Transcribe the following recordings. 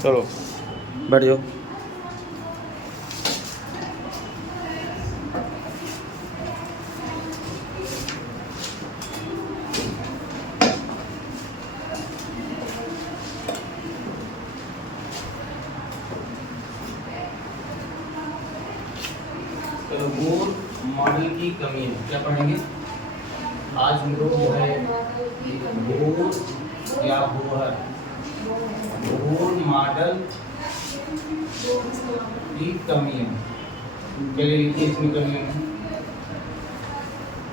चलो बैठ जाओ। चलो बोर मॉडल की कमी है, क्या पढ़ेंगे आज हम लोग? जो है बोर या बोहर, बोर मॉडल की कमी है। चलिए लिखिए इसमें कमी है,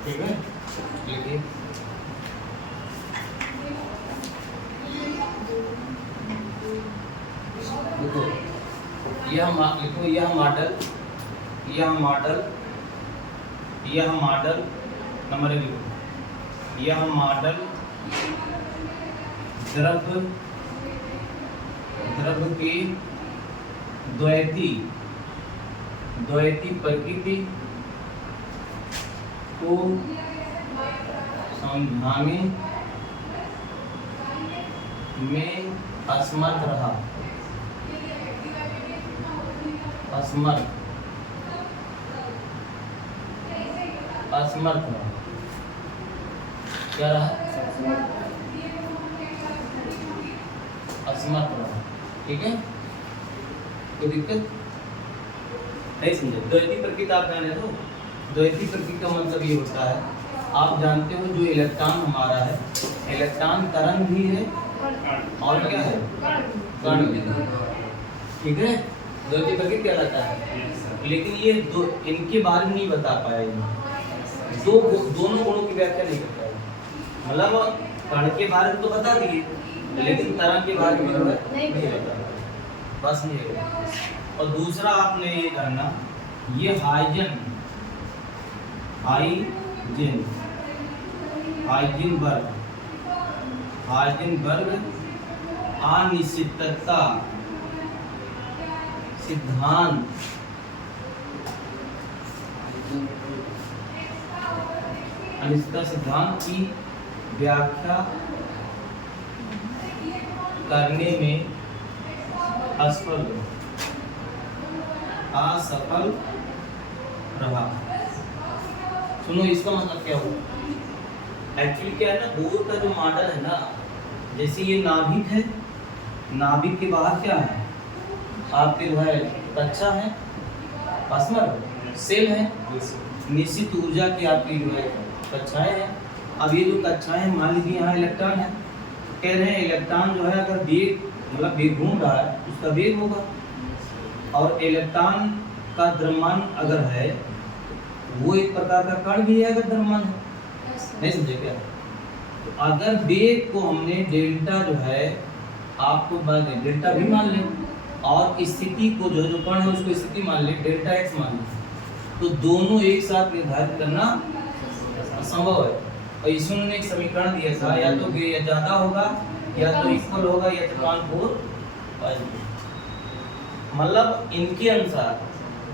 ठीक है लिखिए। देखो लिखो यह मॉडल नंबर एक लिखो। यह मॉडल द्रव की द्वैती प्रकृति को समझाने में असमर्थ रहा। क्या रहा? असमर्थ रहा, ठीक है। कोई दिक्कत नहीं समझे? द्वैती प्रकृति आप जाने दो। द्वैती प्रकृति का मतलब ये होता है, आप जानते हो जो इलेक्ट्रॉन हमारा है, इलेक्ट्रॉन तरंग भी है और क्या है, कण भी है, ठीक है। द्वैती प्रकृति क्या रहता है, लेकिन ये इनके बारे में नहीं बता पाए, दोनों गुणों की व्याख्या नहीं कर पाए। मतलब कण के बारे में तो बता दिए, लेकिन तरंग के बारे में नहीं बता बस नहीं है। और दूसरा आपने ये करना, ये हाइजेनबर्ग अनिश्चितता सिद्धांत की व्याख्या करने में असफल रहा। सुनो इसका मतलब क्या हुआ? एक्चुअली क्या है ना, बोर का जो मॉडल है ना, जैसे ये नाभिक है, नाभिक के बाहर क्या है आपके जो है कक्षा है, प्लाज्मा सेल है, निश्चित ऊर्जा की आपकी जो है कक्षाएं हैं। अब ये जो कक्षाएं मान लीजिए यहाँ इलेक्ट्रॉन है, कह रहे हैं इलेक्ट्रॉन जो है अगर वेग मतलब वेग घूम रहा है उसका वेग होगा, और इलेक्ट्रॉन का द्रव्यमान अगर है वो एक प्रकार का कण भी है अगर द्रव्यमान है, नहीं समझे क्या? तो अगर वेग को हमने डेल्टा जो है आपको डेल्टा भी मान लें, और स्थिति को जो कण है उसको स्थिति मान ले डेल्टा एक्स मान ले, तो दोनों एक साथ निर्धारित करना असंभव है। और इसमें उन्होंने एक समीकरण दिया था, या तो या ज्यादा होगा या तो इक्वल होगा या तो 0.4। मतलब इनके अनुसार,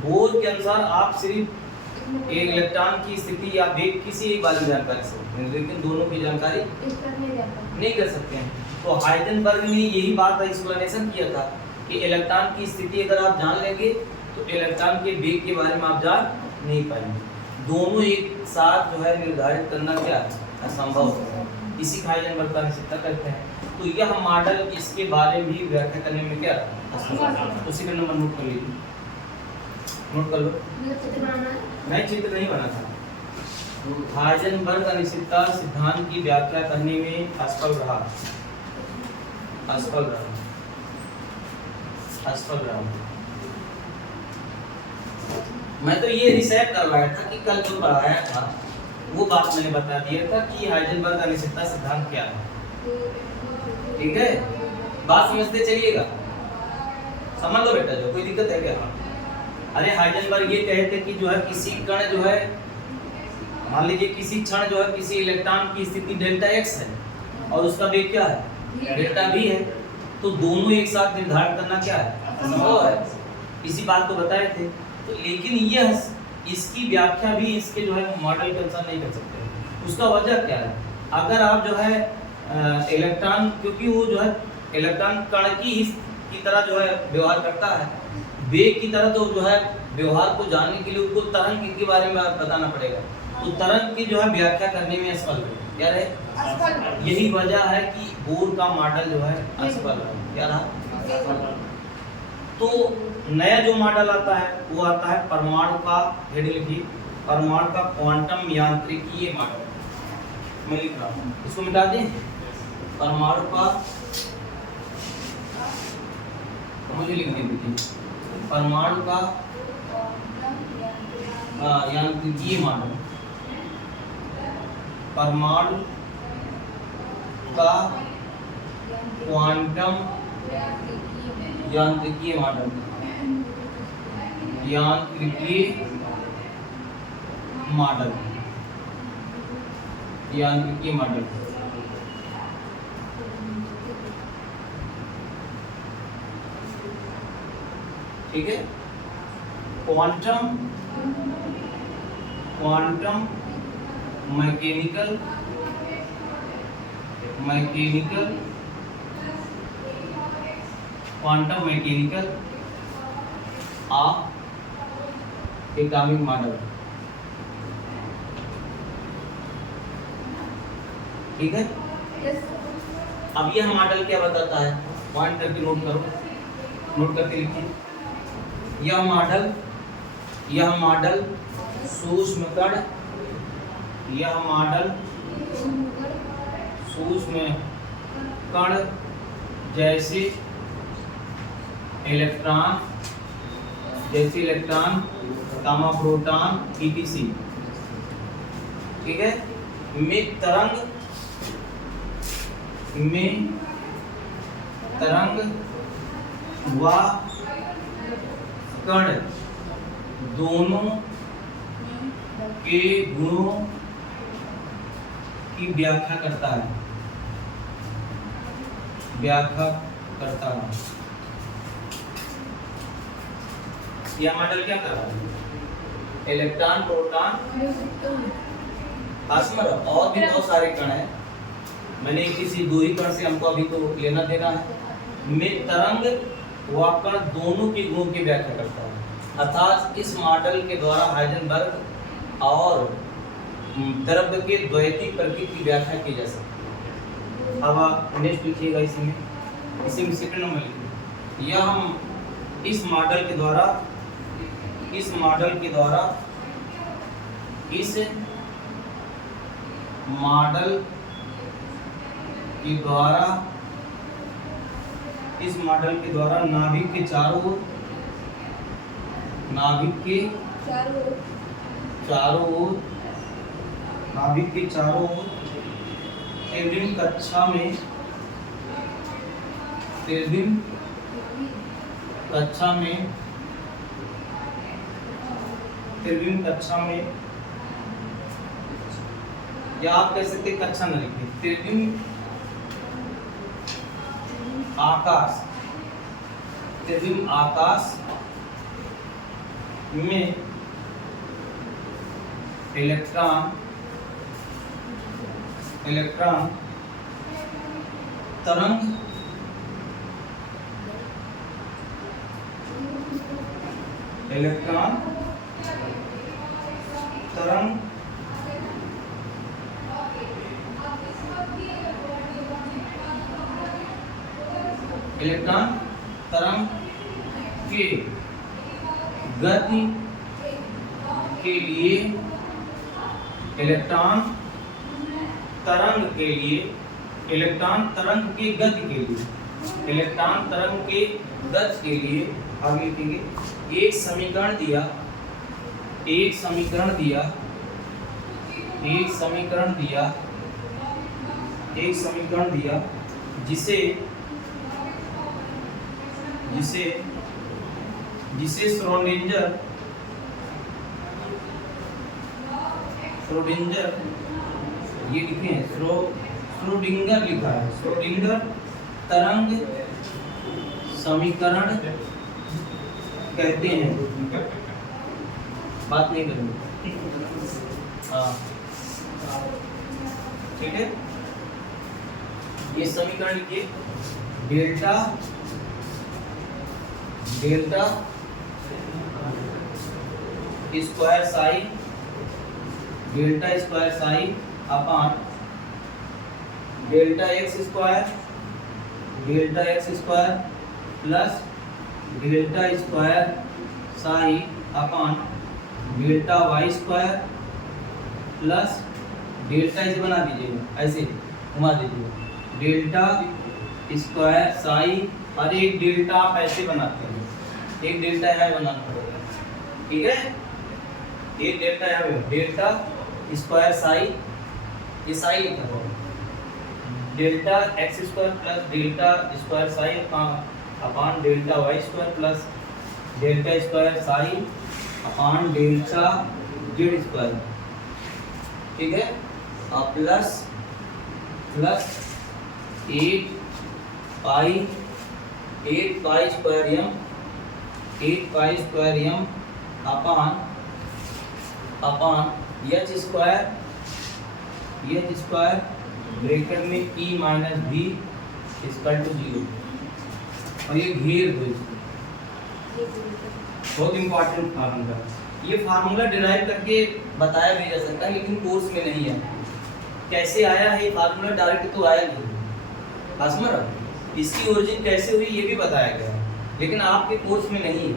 बोर के अनुसार आप सिर्फ एक इलेक्ट्रॉन की स्थिति या वेग किसी एक वाली जानकारी से, लेकिन दोनों की जानकारी नहीं कर सकते हैं। तो हाइजेनबर्ग ने यही बात का एक्सप्लेनेशन किया था कि इलेक्ट्रॉन की स्थिति अगर आप जान लेंगे तो इलेक्ट्रॉन के वेग के बारे में आप जान नहीं पाएंगे। दोनों एक साथ जो है निर्धारित करना क्या असंभव है, इसी हाइजेनबर्ग का अनिश्चितता कहते हैं। तो यह मॉडल इसके बारे में भी व्याख्या करने में क्या असंभव, उसी का नंबर नोट कर लीजिए, नोट कर लो। नहीं चित्र नहीं बना था। हाइजेनबर्ग अनिश्चितता सिद्धांत की व्याख्या करने में असफल रहा। मैं तो ये रिसर्च कर रहा था कि कल जो पढ़ाया था वो बात मैंने बता दिया था कि हाइजेनबर्ग अनिश्चितता सिद्धांत क्या है, ठीक है। बात समझते चलिएगा, समझ लो बेटा, जो कोई दिक्कत है क्या? अरे हाइजेनबर्ग ये कहते कि जो है किसी कण जो है, मान लीजिए किसी क्षण जो है किसी इलेक्ट्रॉन की स्थिति डेल्टा एक्स है और उसका वेग क्या है डेल्टा वी है, तो दोनों एक साथ निर्धारित करना क्या है असंभव है। इसी बात को बताए थे। तो लेकिन यह इसकी व्याख्या भी इसके जो है मॉडल के अनुसार नहीं कर सकते। उसका वजह क्या है? अगर आप जो है इलेक्ट्रॉन, क्योंकि वो जो है इलेक्ट्रॉन कण की की तरह जो है व्यवहार करता है, वेग की तरह तो जो है व्यवहार को जानने के लिए उसको तरंग के बारे में बताना पड़ेगा। तो तरंग की जो है व्याख्या करने में असफल है। क्या रहे? यही वजह है कि बोर का मॉडल जो है असफल है। क्या रहा? तो नया जो मॉडल आता है वो आता है परमाणु का, हेड लिखिए, परमाणु का क्वांटम यांत्रिकीय मॉडल। मैं लिख रहा हूँ, इसको मिटा दें। परमाणु का, मुझे लिख दीजिए, परमाणु का यांत्रिकीय मॉडल, परमाणु का क्वांटम यांत्रिकीय मॉडल, यांत्रिकीय मॉडल, यांत्रिकीय मॉडल। ठीक है। Quantum mechanical quantum mechanical of atomic model. ठीक है। अब यह मॉडल क्या बताता है, पॉइंट करके नोट करो, नोट करके लिखिए। यह मॉडल सूक्ष्म कण, यह मॉडल सूक्ष्म कण जैसे इलेक्ट्रॉन, गामा, प्रोटॉन, etc, ठीक है, में तरंग व कण दोनों के गुणों की व्याख्या करता है, यह मॉडल क्या कर रहा है? इलेक्ट्रॉन, प्रोटॉन, और भी बहुत सारे कण हैं, मैंने किसी दो ही कण से हमको अभी तो लेना देना है, में तरंग व कण दोनों के गुणों की व्याख्या करता है। अर्थात इस मॉडल के द्वारा हाइजेनबर्ग और द्रव्य के द्वैतिक प्रकृति की व्याख्या की जा सकती है। अब आप नेक्स्ट लिखिएगा, इसी में सेकंड नंबर लिखिए। यह हम इस मॉडल के द्वारा इस मॉडल के द्वारा नाभिक के चारों ओर केल्विन कक्षा में या आप कह सकते कक्षा न लिखिए, केल्विन आकाश में इलेक्ट्रॉन तरंग के गति के लिए इलेक्ट्रॉन तरंग के गति के लिए आगे लिखेंगे। एक समीकरण दिया जिसे श्रोडिंगर ये लिखे हैं, श्रोडिंगर लिखा है, श्रोडिंगर तरंग समीकरण कहते हैं। बात नहीं करेंगे, हाँ ठीक है। ये समीकरण लिखिए, delta delta square psi upon delta x square plus delta square psi upon delta y square plus delta इसे बना दीजिएगा, ऐसे घुमा दीजिए, डेल्टा स्क्वायर साई और एक डेल्टा आप ऐसे बनाते हैं, एक डेल्टा यहाँ बनाना पड़ेगा, ठीक है, एक डेल्टा यहाँ पे, डेल्टा स्क्वायर साई, ये साई लिखा हुआ है, delta x square plus delta square psi upon delta y square plus delta square psi upon delta z square, ठीक है, और plus 8 pi square m upon h square bracket में E minus V equal to 0, और ये घेर दो इसको, बहुत इंपॉर्टेंट फार्मूला, ये फार्मूला डिराइव करके बताया भी जा सकता है लेकिन कोर्स में नहीं है। कैसे आया है ये फार्मूला, डायरेक्ट तो आया नहीं, समझ, इसकी ओरिजिन कैसे हुई ये भी बताया गया, लेकिन आपके कोर्स में नहीं है।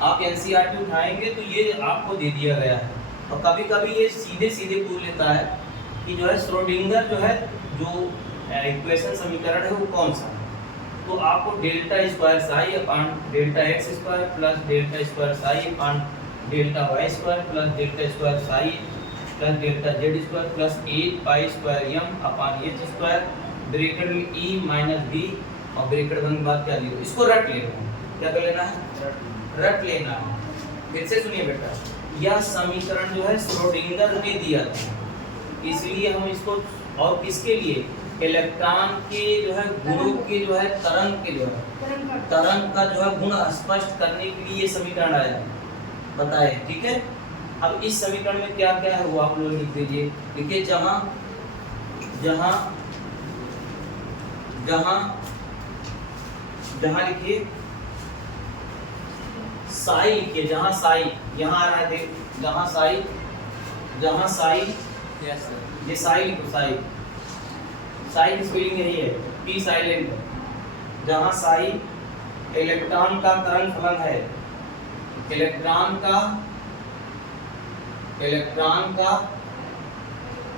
आप एनसीईआरटी उठाएंगे तो ये आपको दे दिया गया है, और कभी कभी ये सीधे पूछ लेता है कि जो है श्रोडिंगर जो है जो इक्वेशन समीकरण है वो कौन सा है, तो आपको delta square psi upon delta x square plus delta square psi upon delta y square plus delta square psi plus delta z square plus 8 pi square m upon h square bracket में E minus V, और bracket बंद के बाद क्या लिखो, इसको रट लेना है, क्या कर लेना है, रट लेना है। फिर से सुनिए बेटा, यह समीकरण जो है श्रोडिंगर ने दिया था, इसलिए हम इसको, और किसके लिए, इलेक्ट्रॉन के जो है गुणों के जो है तरंग के जो है तरंग का जो है गुण स्पष्ट करने के लिए ये समीकरण आया है, बताए, ठीक है। अब इस समीकरण में क्या क्या है वो आप लोग लिख दीजिए, देखिए जहाँ लिखिए साई लिखिए, जहाँ साई यहाँ आ रहा है, जहाँ साई ये साई लिखो, साई की स्पेलिंग यही है, पी साइलेंट, जहाँ साई इलेक्ट्रॉन का तरंग फलन है, इलेक्ट्रॉन का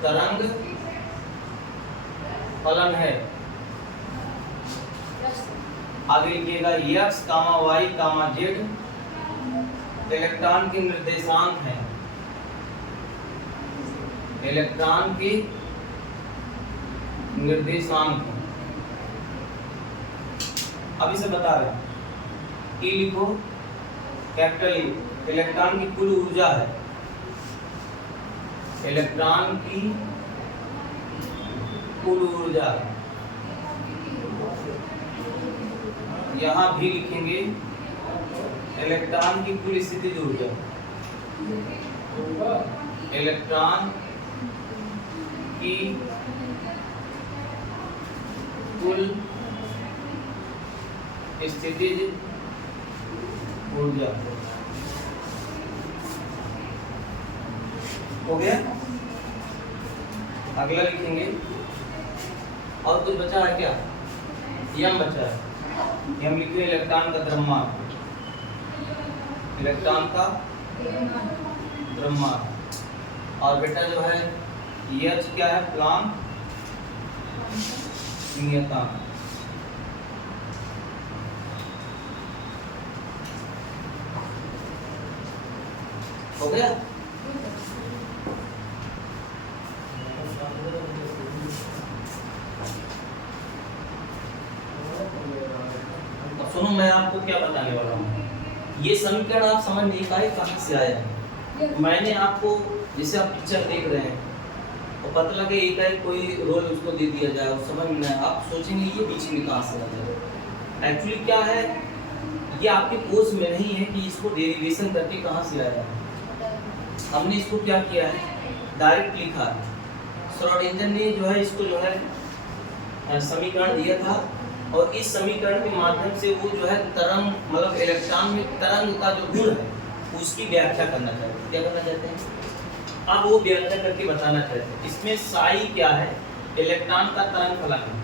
तरंग फलन है, आगे लिखिएगा x, y, z इलेक्ट्रॉन के निर्देशांक है, इलेक्ट्रॉन के निर्देशांक है। अब इसे बता रहे हैं, E लिखो, कैपिटल E, इलेक्ट्रॉन की कुल ऊर्जा है, इलेक्ट्रॉन की कुल ऊर्जा, यहाँ भी लिखेंगे इलेक्ट्रॉन की कुल स्थितिज ऊर्जा, इलेक्ट्रॉन की कुल स्थितिज ऊर्जा, हो गया। अगला लिखेंगे, और कुछ बचा है क्या, यम बचा है, यम लिखिए इलेक्ट्रॉन का द्रव्यमान, इलेक्ट्रॉन का द्रव्यमान, और बेटा जो है एच क्या है, प्लांक नियतांक, हो गया। सुनो, मैं आपको क्या बताने वाला हूँ, ये समीकरण आप समझ नहीं पाए कहाँ से आया है। मैंने आपको, जैसे आप पिक्चर देख रहे हैं और पता लगे एक कोई रोल उसको दे दिया जाए और समझ में नहीं, आप सोचेंगे ये बीच में कहाँ से आ जाए। एक्चुअली क्या है, ये आपके कोर्स में नहीं है कि इसको डेरिवेशन करके कहाँ से आया है। हमने इसको क्या किया है, डायरेक्ट लिखा है। श्रोडिंगर ने जो है इसको जो है समीकरण दिया था और इस समीकरण के माध्यम से वो जो है तरंग मतलब इलेक्ट्रॉन में तरंग का जो गुण है उसकी व्याख्या करना चाहते हैं। क्या करना चाहते हैं? अब वो व्याख्या करके बताना चाहते हैं। इसमें साई क्या है? इलेक्ट्रॉन का तरंग फलन है।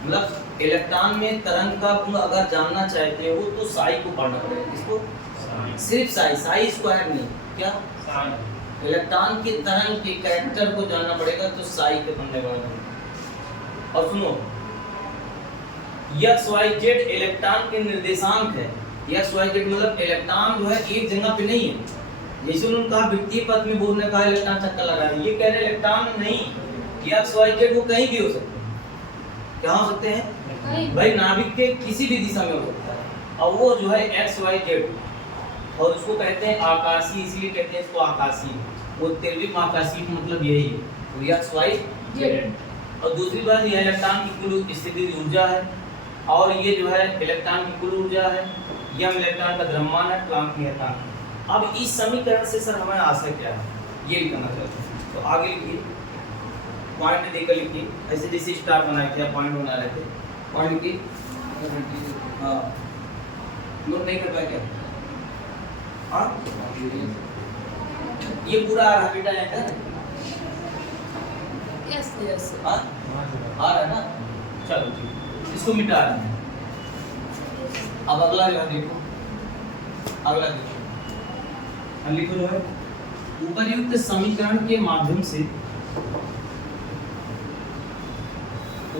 मतलब इलेक्ट्रॉन में तरंग का गुण अगर जानना चाहते हो तो साई को पढ़ना पड़ेगा। इसको सिर्फ साई स्क्वायर नहीं, क्या इलेक्ट्रॉन की तरंग के कैरेक्टर को जानना पड़ेगा तो साई के पढ़ने पड़ेगा। और सुनो, एक्स वाई जेड इलेक्ट्रॉन के निर्देशांक है। एक्स वाई जेड मतलब इलेक्ट्रॉन जो है एक जगह पे नहीं है। जैसे उन्होंने कहा वित्तीय पथ में बोर्ड ने कहा इलेक्ट्रॉन चक्कर लगा रहे हैं, ये कह रहे हैं इलेक्ट्रॉन नहीं, एक्स वाई जेड वो कहीं भी हो सकते हैं। क्या हो सकते हैं भाई? नाभिक के किसी भी दिशा में हो सकता है। और वो जो है एक्स वाई जेड, और उसको कहते हैं आकाशीय, इसलिए कहते हैं इसको आकाशीय। वो तेरहवीं आकाशीय मतलब यही है, तो एक्स वाई जेड। और दूसरी बात यह इलेक्ट्रॉन की कुल स्थिति ऊर्जा है, और ये जो है इलेक्ट्रॉन की कुल ऊर्जा है, यह इलेक्ट्रॉन का द्रव्यमान है, प्लांक नियतांक। अब इस समीकरण से सर हमें आशय क्या है ये लिखना चाहते हैं। तो आगे लिखिए, पॉइंट देकर लिखिए, ऐसे जैसे स्टार बनाए थे पॉइंट बना रहे थे, पॉइंट लिखिए। हाँ, नोट नहीं कर पाए क्या? हाँ, ये पूरा आ रहा बेटा है ना? यस हाँ आ रहा है ना? चलो ठीक, इसको मिटा रहे हैं। अब अगला जो है देखो, अगला देखो, लिखो जो है उपर्युक्त समीकरण के माध्यम से,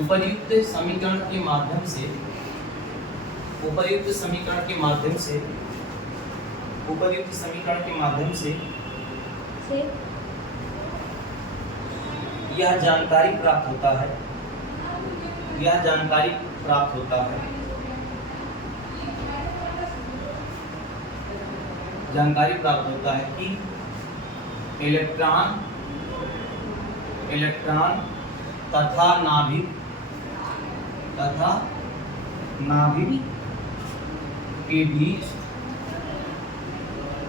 उपर्युक्त समीकरण के माध्यम से, उपर्युक्त समीकरण के माध्यम से, उपर्युक्त समीकरण के माध्यम से यह जानकारी प्राप्त होता है, यह जानकारी प्राप्त होता है, जानकारी प्राप्त होता है कि इलेक्ट्रॉन तथा नाभिक के बीच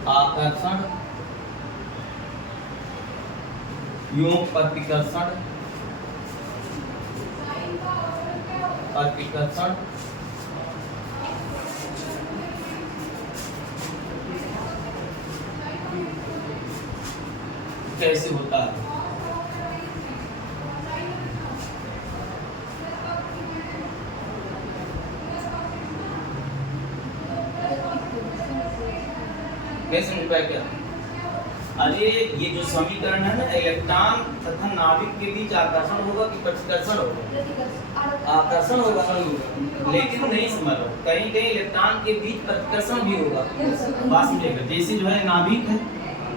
आकर्षण एवं प्रतिकर्षण कैसे होता है। कैसे मिल पाए क्या? अरे ये जो समीकरण है ना, इलेक्ट्रॉन तथा नाभिक के बीच आकर्षण होगा कि प्रतिकर्षण होगा? आकर्षण होगा, लेकिन नहीं समझ रहा, कहीं कहीं इलेक्ट्रॉन के बीच प्रतिकर्षण भी होगा। बात समझेगा? जैसे जो है नाभिक है,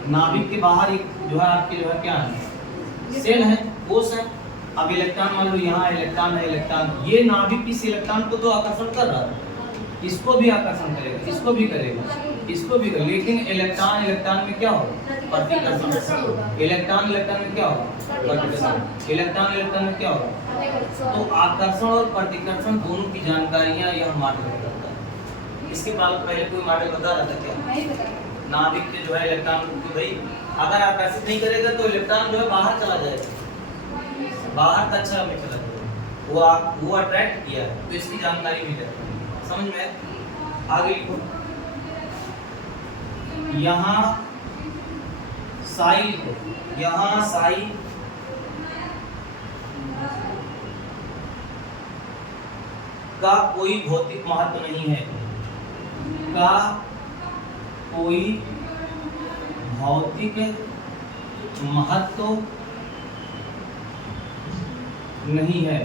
नाभिक के बाहर एक जो है आपके जो है क्या है, सेल है, कोष है। अब इलेक्ट्रॉन मान लो यहाँ इलेक्ट्रॉन है, इलेक्ट्रॉन ये नाभिक इस इलेक्ट्रॉन को तो आकर्षण कर रहा है, इसको भी आकर्षण करेगा, इसको भी करेगा, इसको भी करेगा, लेकिन इलेक्ट्रॉन में क्या होगा? प्रतिकर्षण। इलेक्ट्रॉन में क्या होगा? प्रतिकर्षण। इलेक्ट्रॉन में क्या होगा? तो आकर्षण और प्रतिकर्षण दोनों की जानकारियां यह मॉडल बताता है। इसके बाद पहले कोई मॉडल बता रहा था क्या? नाभिक के जो है इलेक्ट्रॉन को भाई अगर आकर्षित नहीं करेगा तो इलेक्ट्रॉन जो है बाहर चला जाएगा, बाहर कक्षा में चला जाएगा, वो अट्रैक्ट किया है, तो इसकी जानकारी भी रहती है। समझ में? आगे लिखो, यहाँ साई लिखो, यहाँ साई का कोई भौतिक महत्व नहीं है, का कोई भौतिक महत्व नहीं है,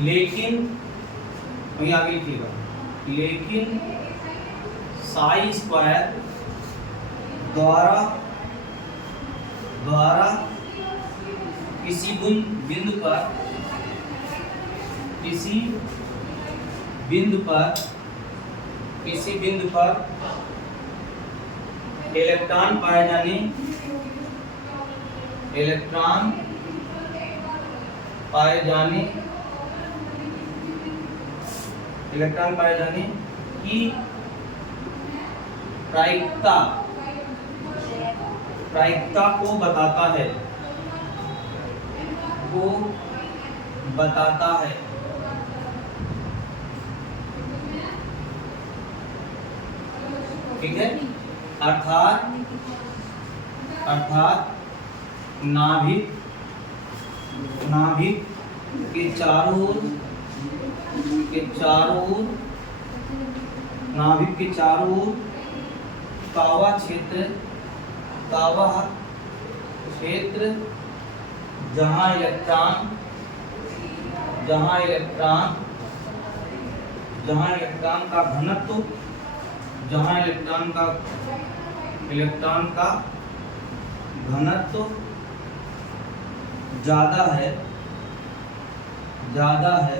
लेकिन वही आगे लिखिएगा, लेकिन साई स्क्वायर द्वारा किसी बिंदु पर इलेक्ट्रॉन पाए जाने की प्रायिकता को बताता है, बताता है। ठीक है, अर्थात नाभिक के चारों ओर नाभिक के चारों ओर कावा क्षेत्र जहां इलेक्ट्रॉन का घनत्व ज्यादा है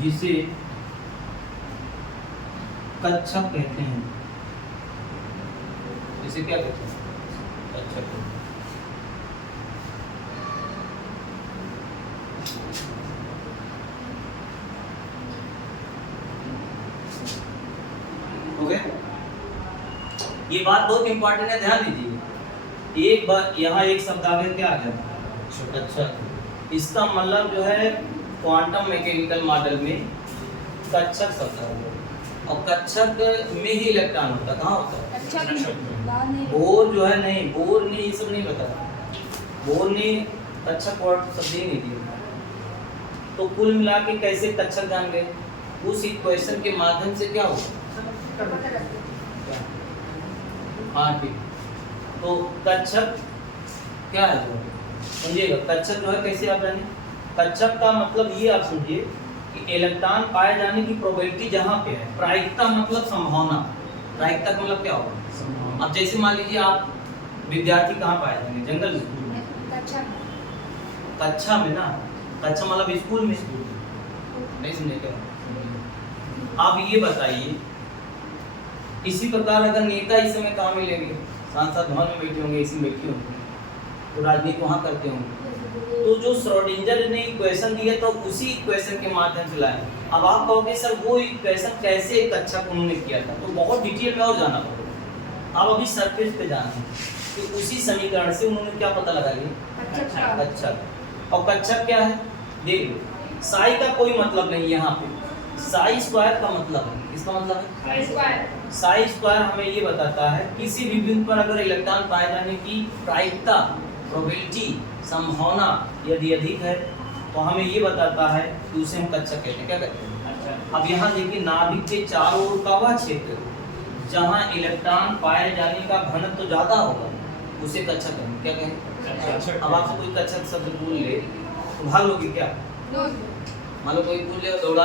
जिसे कक्षक कहते हैं। इसे क्या कहते हैं? कक्षक कहते हैं। ओके, ये बात बहुत इंपॉर्टेंट है, ध्यान दीजिए। एक बार यहाँ एक शब्द आगे क्या आ गया? अच्छा, इसका मतलब जो है क्वांटम मैकेनिकल मॉडल में कक्षक शब्द है, और कक्षक में ही इलेक्ट्रॉन होता है। कहाँ होता है? बोर जो है नहीं, बोर ने ये सब नहीं बताया, बोर ने कक्षक वर्ड शब्द ही नहीं दिया। तो कुल मिला के कैसे कक्षक जान गए? उस इक्वेशन के माध्यम से क्या होगा? हाँ ठीक। तो कक्षक क्या है जो समझिएगा, कक्षक जो है कैसे आप जाने? कक्षक का मतलब ये आप समझिए कि इलेक्ट्रॉन पाए जाने की प्रोबेबिलिटी जहाँ पे है। प्रायिकता मतलब संभावना। प्रायिकता का मतलब क्या होगा? अब जैसे मान लीजिए आप विद्यार्थी कहाँ पाए जाएंगे? जंगल स्कूल में, कक्षा में ना। कक्षा मतलब स्कूल में, नहीं समझे क्या? आप ये बताइए, इसी प्रकार अगर नेता इस समय कहाँ मिलेंगे? सांसद भवन में बैठे होंगे, इसी में बैठे होंगे, तो राजनीति वहाँ करते होंगे। तो जो श्रोडिंगर ने इक्वेशन दिया तो उसी इक्वेशन के माध्यम से लाए। अब आप कहोगे सर वो इक्वेशन कैसे कक्षक उन्होंने किया था? तो बहुत डिटेल में और जाना पड़ेगा। आप अभी सरफेस पे जाना है कि उसी समीकरण से उन्होंने क्या पता लगा लिया? कक्षक। और कक्षक क्या है? देख लो, साई का कोई मतलब नहीं यहाँ पे, साई स्क्वायर का मतलब है। इसका मतलब है साई स्क्वायर हमें ये बताता है किसी भी बिंदु पर अगर इलेक्ट्रॉन पाए जाने की प्रायिकता, प्रोबेबिलिटी, संभावना यदि अधिक है तो हमें ये बताता है कि उसे हम कक्षक कहते हैं। क्या कहते हैं? अब यहाँ देखिए, नाभिक के चारों ओर का वह क्षेत्र जहाँ इलेक्ट्रॉन पाए जाने का घनत्व तो ज्यादा होगा उसे कक्षक कहेंगे। क्या कहेंगे? अब आपसे कोई कक्षक शब्द बोल ले तो भाग लोगे क्या? मान लो कोई बोल ले, दौड़ा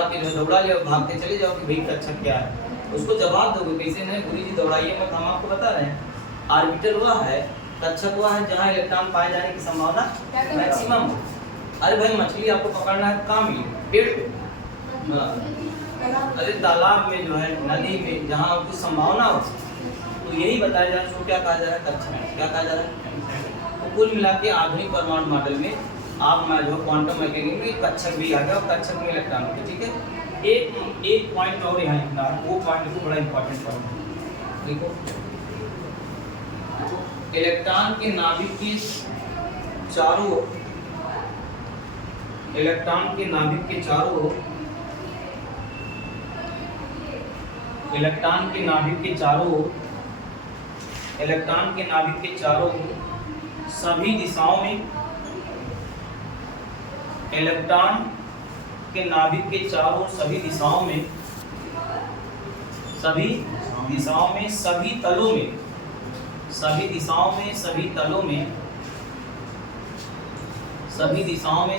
ले और भागते चले जाओ कि भाई कक्षक क्या है, उसको जवाब दोगे कैसे? नहीं गुरुजी दौड़ाइए मत, हम आपको बता रहे हैं आर्बिटर वह है, कक्षक वह है जहाँ इलेक्ट्रॉन पाए जाने की संभावना मैक्सिमम हो। अरे भाई मछली आपको पकड़ना है कहाँ मिले? पेड़ पे। अरे तालाब में जो है, नदी में, जहाँ कुछ संभावना हो, तो यही बताया जा रहा है। उसको क्या कहा जा रहा है? कक्षक। क्या कहा जा रहा है? तो कुल मिला के आधुनिक परमाणु मॉडल में आप जो क्वांटम मैकेनिक्स में कक्षक भी आ गया और कक्षक में इलेक्ट्रॉन होते। ठीक है, एक पॉइंट और यहाँ लिखना है, वो पॉइंट देखो, बड़ा इंपॉर्टेंट पॉइंट देखो। इलेक्ट्रॉन के नाभिक के चारों ओर इलेक्ट्रॉन के नाभिक के चारों ओर सभी दिशाओं में इलेक्ट्रॉन के नाभिक के चारों सभी दिशाओं में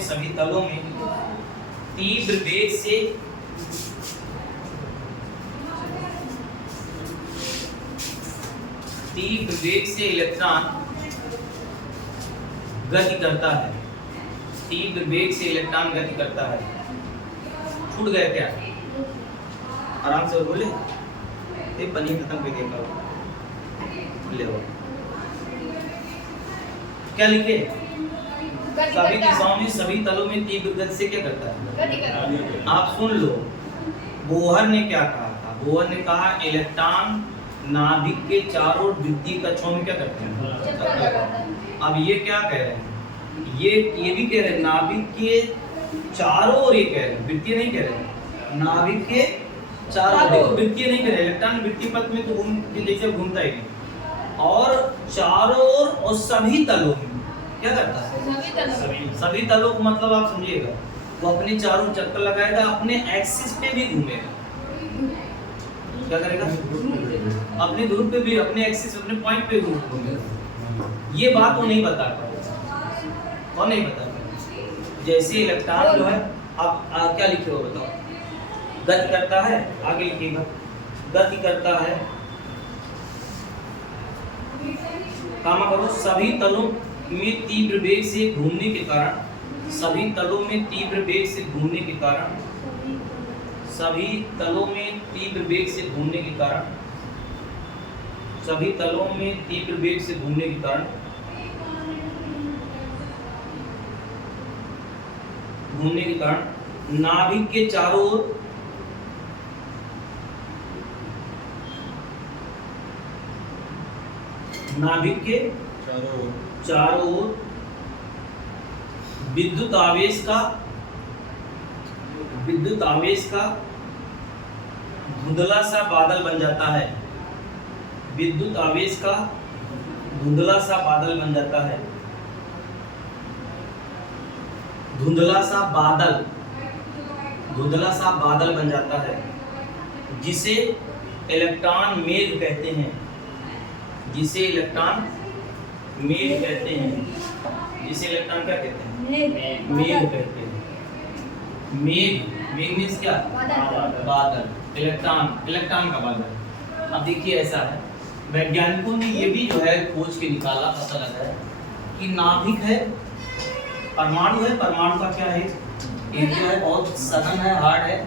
सभी तलों में तीव्र वेग से इलेक्ट्रॉन गति करता है। तीव्र वेग से इलेक्ट्रॉन गति करता है। छूट गया क्या? आराम से बोले, ये पनीर खत्म कर दिया करो, ले लो। क्या लिखे? सभी दिशाओं में सभी तलों में तीव्र गति से क्या करता है? आप सुन लो, बोहर ने क्या कहा था? बोहर ने कहा इलेक्ट्रॉन नाभिक के चारों द्वितीय कक्षों में क्या करते हैं? अब ये क्या कह रहे हैं ये भी कह रहे हैं नाभिक के चारों ओर, ये कह रहे हैं वृत्तीय नहीं कह रहे, नाभिक के चारों ओर। देखो वृत्तीय नहीं कह रहे, इलेक्ट्रॉन वृत्तीय पथ में तो घूम जैसे घूमता ही नहीं, और चारों ओर और सभी तलों में क्या करता है, सभी तलों को मतलब आप समझिएगा, वो अपने चारों चक्कर लगाएगा, अपने एक्सिस पे भी घूमेगा। क्या करेगा, अपने ध्रुव पे भी, अपने एक्सिस, अपने पॉइंट पे घूमेगा। ये बात वो नहीं बताता, कौन नहीं बताता। जैसे इलेक्ट्रॉन जो है, आप क्या लिखे हो बताओ, गति करता है, आगे लिखिएगा, गति करता है, कामा करो, सभी तलों में तीव्र वेग से घूमने के कारण, सभी तलों में तीव्र वेग से घूमने के कारण, सभी तलों में तीव्र वेग से घूमने के कारण, सभी तलों में तीव्र वेग से घूमने के कारण, घूमने के कारण नाभिक के चारों ओर, नाभिक के चारों ओर विद्युत आवेश का धुंधला सा बादल बन जाता है, विद्युत आवेश का धुंधला सा बादल बन जाता है, धुंधला सा बादल बन जाता है, जिसे इलेक्ट्रॉन मेघ कहते हैं, जिसे इलेक्ट्रॉन मेघ कहते हैं, जिसे इलेक्ट्रॉन क्या कहते हैं, मेघ कहते हैं। मेघ मीन्स क्या, बादल, इलेक्ट्रॉन का बादल। अब देखिए ऐसा है, वैज्ञानिकों ने ये भी जो है खोज के निकाला, पता लगा है कि नाभिक है, परमाणु है, परमाणु का क्या है, एरिया है, बहुत सघन है, हार्ड है,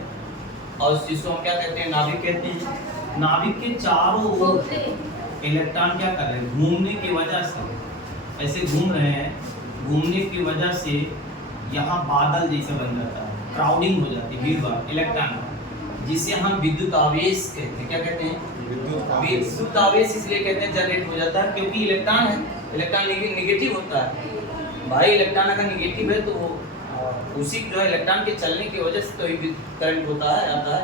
और जिसको हम क्या कहते हैं, नाभिक कहते हैं। नाभिक के चारों ओर इलेक्ट्रॉन क्या कर रहे हैं, घूमने की वजह से ऐसे घूम रहे हैं, घूमने की वजह से यहाँ बादल जैसे बन जाता है, क्राउडिंग हो जाती है, भीड़ भाड़ इलेक्ट्रॉन, जिसे हम विद्युत आवेश कहते हैं। क्या कहते हैं, विद्युत आवेश इसलिए कहते हैं जनरेट हो जाता है क्योंकि इलेक्ट्रॉन है, इलेक्ट्रॉन निगेटिव होता है भाई, इलेक्ट्रॉन अगर निगेटिव है तो उसी जो है इलेक्ट्रॉन के चलने की वजह से तो करंट होता है, आता है।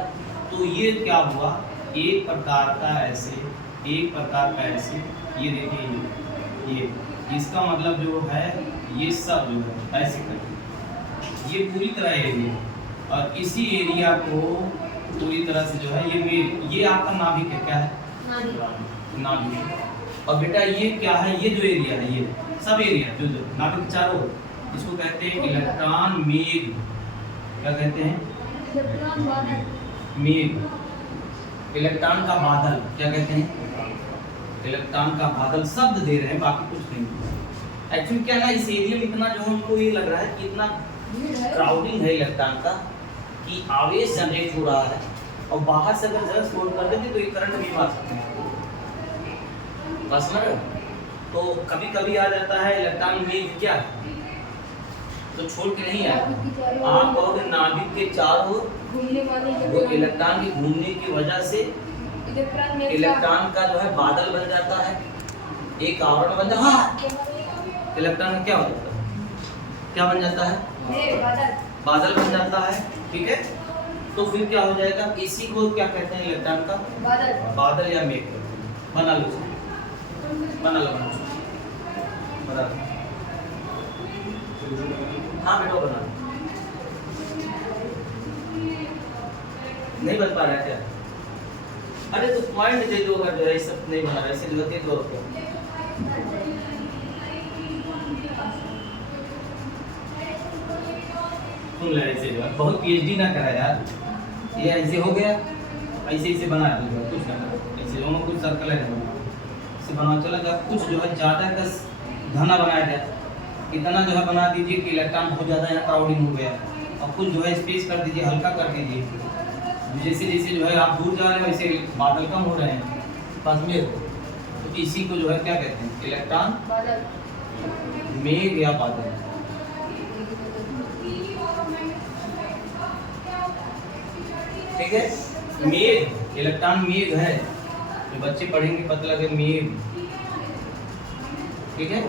तो ये क्या हुआ, एक प्रकार का ऐसे, ये देखिए, ये इसका मतलब जो है, ये सब जो है ऐसे करके, ये पूरी तरह एरिया, और इसी एरिया को पूरी तरह से जो है ये आपका नाभिक है, क्या है, नाभिक। और बेटा ये क्या है, ये जो एरिया है, ये सब एरिया जो नाभिक चारों, इसको कहते हैं इलेक्ट्रॉन मेघ। क्या कहते हैं, मेघ, इलेक्ट्रॉन का बादल। क्या कहते हैं, इलेक्ट्रॉन का बादल शब्द दे रहे हैं, बाकी कुछ नहीं। एक्चुअली क्या ना, इस एरिया में इतना जो हमको ये लग रहा है कि इतना क्राउडिंग है इलेक्ट्रॉन का कि आवेश जनरेट हो रहा है, और बाहर से अगर जरा छोड़ कर देंगे तो ये करंट भी आ सकते हैं, बस ना। तो कभी कभी आ जाता है इलेक्ट्रॉन मेघ, क्या तो छोड़ के नहीं आया, आप कहोगे नाभिक के चारों वो इलेक्ट्रॉन के घूमने की वजह से इलेक्ट्रॉन का जो है बादल बन जाता है, एक आवरण बन जाता है। इलेक्ट्रॉन का क्या हो जाता है, क्या बन जाता है, बादल बन जाता है, ठीक है। तो फिर क्या हो जाएगा, इसी को क्या कहते हैं, इलेक्ट्रॉन का बादल या मेघ। बना लो, बना लो, बना लो, हाँ बेटा बना, नहीं बन पा रहा है क्या, अरे तो पॉइंट दे दो, अगर जो है सब नहीं बना रहा है, इसे गति दो। सुन ले, ऐसे जो है बहुत पीएचडी ना करा यार, ये ऐसे हो गया, ऐसे बना दो, कुछ ना ऐसे दोनों कुछ सर्कल है, इसे बना चला जा, कुछ जो है ज़्यादा का घना बनाया गया, इतना जो है बना दीजिए कि इलेक्ट्रॉन बहुत ज़्यादा यहाँ क्राउडिंग हो गया, और कुछ जो है स्पेस कर दीजिए, हल्का कर दीजिए, जैसे जैसे जो है आप दूर जा रहे हैं वैसे बादल कम हो रहे हैं पास में, तो इसी को जो है क्या कहते हैं, इलेक्ट्रॉन मेघ या बादल। ठीक है, मेघ, इलेक्ट्रॉन मेघ है, तो बच्चे पढ़ेंगे पता लगे मेघ, ठीक है।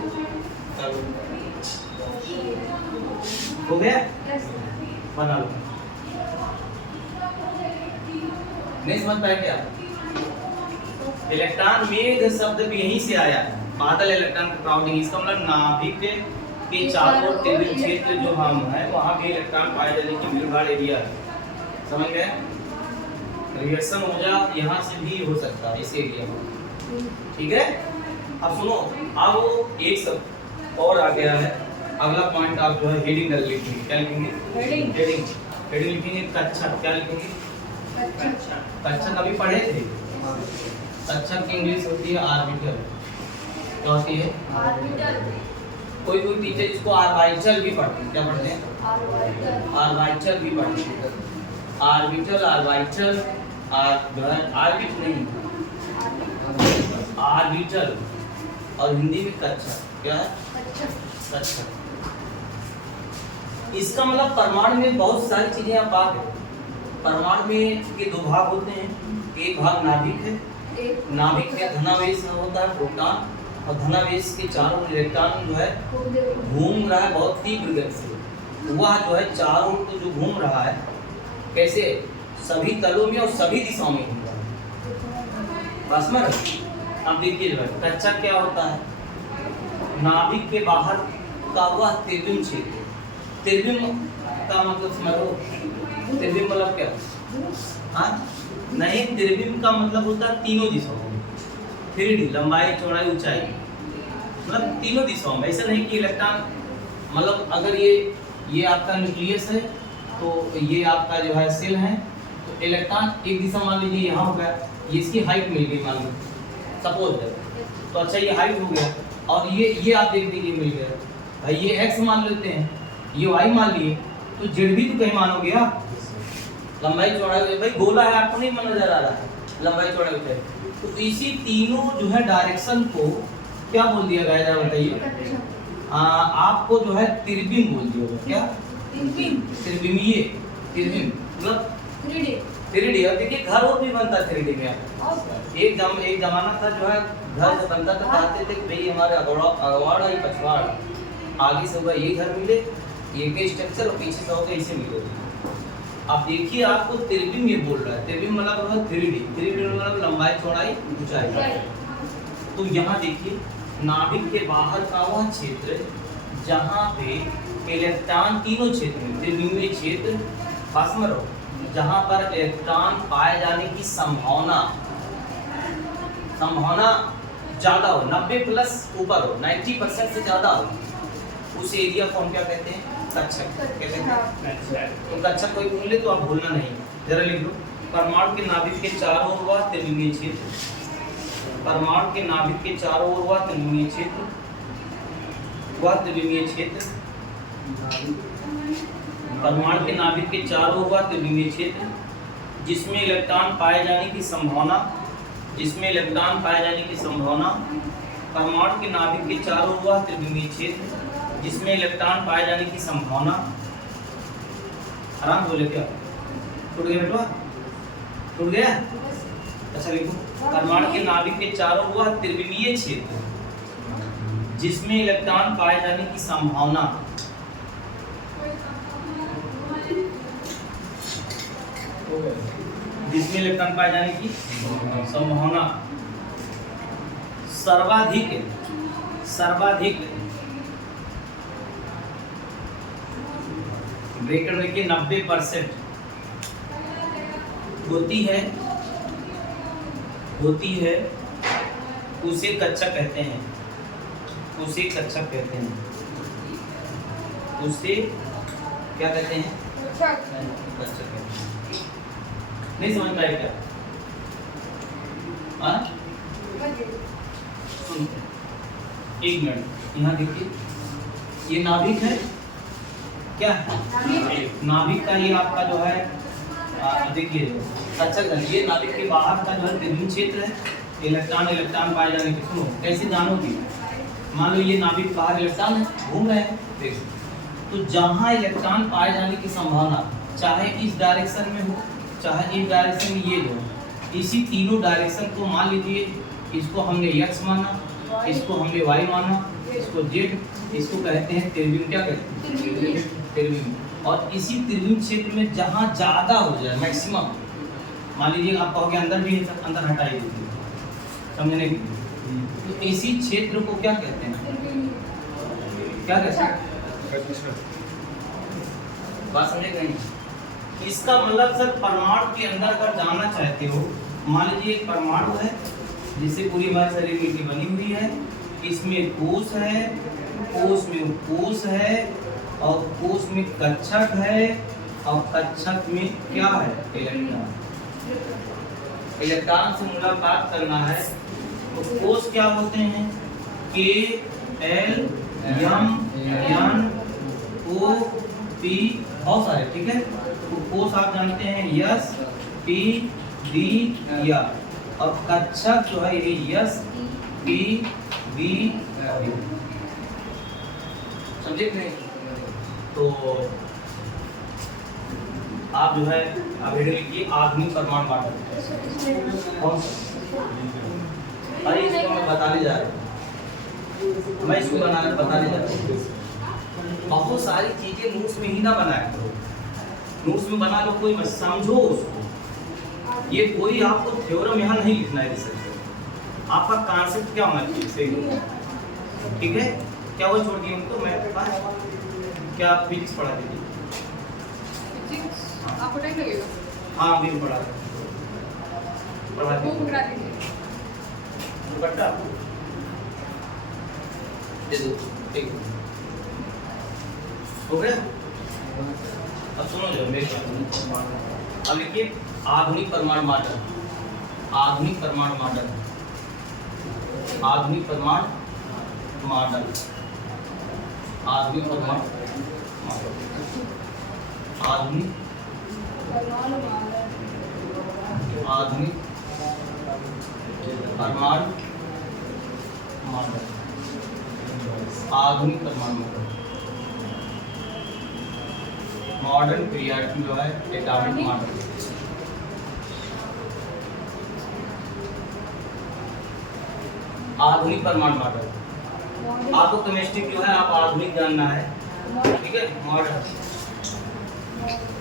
हो गया? यस बना लो। नहीं समझ पाए क्या? इलेक्ट्रॉन मेघ शब्द भी यहीं से आया है, बादल इलेक्ट्रॉन का क्राउडिंग। इसका मतलब नाभिक के चारों ओर त्रिविम क्षेत्र जो हम है वहाँ भी इलेक्ट्रॉन पाए जाने की भीड़ भाड़ एरिया है। समझ गए? रिएक्शन ऊर्जा यहाँ से भी हो सकता है इस एरिया में। ठीक है? अब सुनो, अब एक सब और आ गया है। अगला पॉइंट आप जो है हेडिंग कर लिखेंगे। क्या लिखेंगे? हेडिंग लिखेंगे। कक्षक क्या लिखेंगे? कक्षक अभी पढ़े थे। कक्षक की इंग्लिश होती है आर्बिटर। क्या होती है? ऑर्बिटल कोई टीचर इसको आर्बिटर भी पढ़ते हैं। क्या पढ़ते हैं? आर्बिटर भी पढ़ते हैं। आर्बिटर आर्बिट नहीं, आर्बिटर। और हिंदी में कक्षक। क्या है? कक्षक। इसका मतलब परमाणु में बहुत सारी चीजें आप बात है। परमाणु में के दो भाग होते हैं। एक भाग नाभिक है। नाभिक में धनावेश होता है प्रोटॉन, और धनावेश के चारों ओर इलेक्ट्रॉन जो है घूम रहा है बहुत तीव्र गति से। वह जो है चारों ओर तो जो घूम रहा है, कैसे? सभी तलों में और सभी दिशाओं में घूम रहा है। बस में अब देखिए जो है कक्षक क्या होता है? नाभिक के बाहर का वह त्रिविम क्षेत्र। त्रिविम का मतलब समझो। त्रिविम मतलब क्या? हाँ नहीं, त्रिविम का मतलब होता है तीनों दिशाओं में। 3D लंबाई चौड़ाई ऊंचाई, मतलब तीनों दिशाओं में। ऐसा नहीं कि इलेक्ट्रॉन, मतलब अगर ये आपका न्यूक्लियस है तो ये आपका जो है सेल है, तो इलेक्ट्रॉन एक दिशा मान लीजिए यहाँ हो गया, ये इसकी हाइट मिल गई मान लो सपोज है, तो अच्छा ये हाइट हो गया। और ये आप देख लीजिए मिल गया भाई, ये एक्स मान लेते हैं, ये वाई मान लिए, तो जेड भी तो कहीं मानोगे आप। लंबाई चौड़ाई भाई गोला है, आपको नहीं मन नजर आ रहा है लंबाई चौड़ाई ऊंचाई। तो इसी तीनों जो है डायरेक्शन को क्या बोल दिया गया है बताइए? आपको जो है त्रिविम बोल दिया गया। क्या? त्रिविमीय। त्रिविम मतलब 3D। और देखिए घर और भी बनता है 3D में। एक जमाना था जो है घर जब बनता था कहते थे कि भाई हमारे अगवाड़ है पछवाड़, आगे से होगा ये घर मिले, ये के स्ट्रक्चर, और पीछे से होगा इसे मिले। आप देखिए आपको त्रिविम ये बोल रहा है। त्रिविम मतलब होगा 3D। 3D मतलब लंबाई चौड़ाई ऊंचाई। तो यहाँ देखिए नाभिक के बाहर का वह क्षेत्र जहाँ पे इलेक्ट्रॉन तीनों क्षेत्र में त्रिविमीय क्षेत्र पास में रहो, जहाँ पर इलेक्ट्रॉन पाए जाने की संभावना ज़्यादा हो, 90 प्लस ऊपर हो, 90% से ज़्यादा हो, उस एरिया को हम क्या कहते हैं? कक्षक कहते हैं। तो कक्षक कोई भूल ले तो आप भूलना नहीं, जरा लिख लो। परमाणु के नाभिक के चारों ओर वह त्रिविमीय क्षेत्र। परमाणु के नाभिक के चारों ओर वह त्रिविमीय क्षेत्र, वह त्रिविमीय क्षेत्र। परमाणु के नाभिक के चारों ओर वह त्रिविमीय क्षेत्र जिसमें इलेक्ट्रॉन पाए जाने की संभावना, जिसमें इलेक्ट्रॉन पाए जाने की संभावना। परमाणु के नाभिक के चारों ओर वह त्रिविमीय क्षेत्र जिसमें इलेक्ट्रॉन पाए जाने की संभावना। आराम बोले क्या? टूट गया बेटवा? टूट गया? अच्छा लिखो। परमाणु के नाभिक के चारों ओर वह त्रिविमीय क्षेत्र जिसमें इलेक्ट्रॉन पाए जाने की संभावना। जिसमें इलेक्ट्रॉन पाए जाने की संभावना सर्वाधिक ब्रैकेट में 90% होती है उसे कक्षक कहते हैं। उसे कक्षक कहते हैं। उसे क्या कहते हैं? कक्षक कहते हैं। नहीं समझ में आया क्या? एक मिनट, यहाँ देखिए ये नाभिक है। क्या नाभिक का ये आपका जो है देखिए कक्षक है। ये नाभिक के बाहर का जो है त्रिविमीय क्षेत्र है। इलेक्ट्रॉन पाए जाने की, सुनो कैसे जानोगी? मान लो ये नाभिक बाहर इलेक्ट्रॉन है, घूम रहे हैं, देखो तो जहाँ इलेक्ट्रॉन पाए जाने की संभावना चाहे इस डायरेक्शन में हो चाहे इस डायरेक्शन में, ये जो इसी तीनों डायरेक्शन को मान लीजिए, इसको हमने x माना, इसको हमने y माना, इसको जेड, इसको कहते हैं तिरबिम। क्या कहते हैं? तिरबिम। और इसी तिरबिम क्षेत्र में जहाँ ज़्यादा हो जाए, मैक्सिमम, मान लीजिए आप कहोगे अंदर भी है, अंदर हटाई दीजिए, समझने के लिए, तो इसी क्षेत्र को क्या कहते हैं? क्या कहते हैं? बात समझे कि नहीं? इसका मतलब सर परमाणु के अंदर अगर जाना चाहते हो, मान लीजिए एक परमाणु है जिससे पूरी हमारे शरीर की बनी हुई है, इसमें कोश है, कोश में कोश है, और कोश में कक्षक है, और कक्षक में क्या है? इलेक्ट्रॉन। इलेक्ट्रॉन से मुलाकात करना है तो कोश क्या होते हैं? के, एल, एम, एन, ओ, पी, बहुत सारे, ठीक है। तो कोश आप जानते हैं यस, पी, डी, या, और कक्षक जो है ये यस, पी, डी, समझे कि नहीं? तो आप जो है अब लिखिए आधुनिक परमाणु मॉडल। कौन सा? अरे इसको मैं बताने जा रहा हूँ, मैं इसको बताने जा रहा हूँ। बहुत सारी चीजें नोट्स में ही ना बनाया करो, नोट्स में बना लो कोई मत, समझो उसको। ये कोई आपको थ्योरम यहाँ नहीं लिखना है रिसर्च, आपका कॉन्सेप्ट क्या होना चाहिए, सही, ठीक है। क्या वो छोड़ दिए तो मैं क्या आप फिजिक्स पढ़ा दीजिए? आपको टाइम लगेगा? हाँ अभी पढ़ा वो पकड़ा दीजिए। दुपट्टा दे दो, ठीक हो गया। अब सुनो जो मेरी बात, अब लिखिए आधुनिक परमाणु मॉडल, आधुनिक परमाणु मॉडल, आधुनिक परमाणु मॉडल, आधुनिक परमाणु मॉडल, आधुनिक आधुनिक परमाणु मॉडल, आधुनिक परमाणु मॉडल, मॉडर्न पीरियड जो है एटॉमिक मॉडल। आधुनिक परमाणु मॉडल, आपको केमिस्ट्री जो है आप आधुनिक जानना है, ठीक है, मॉडर्न,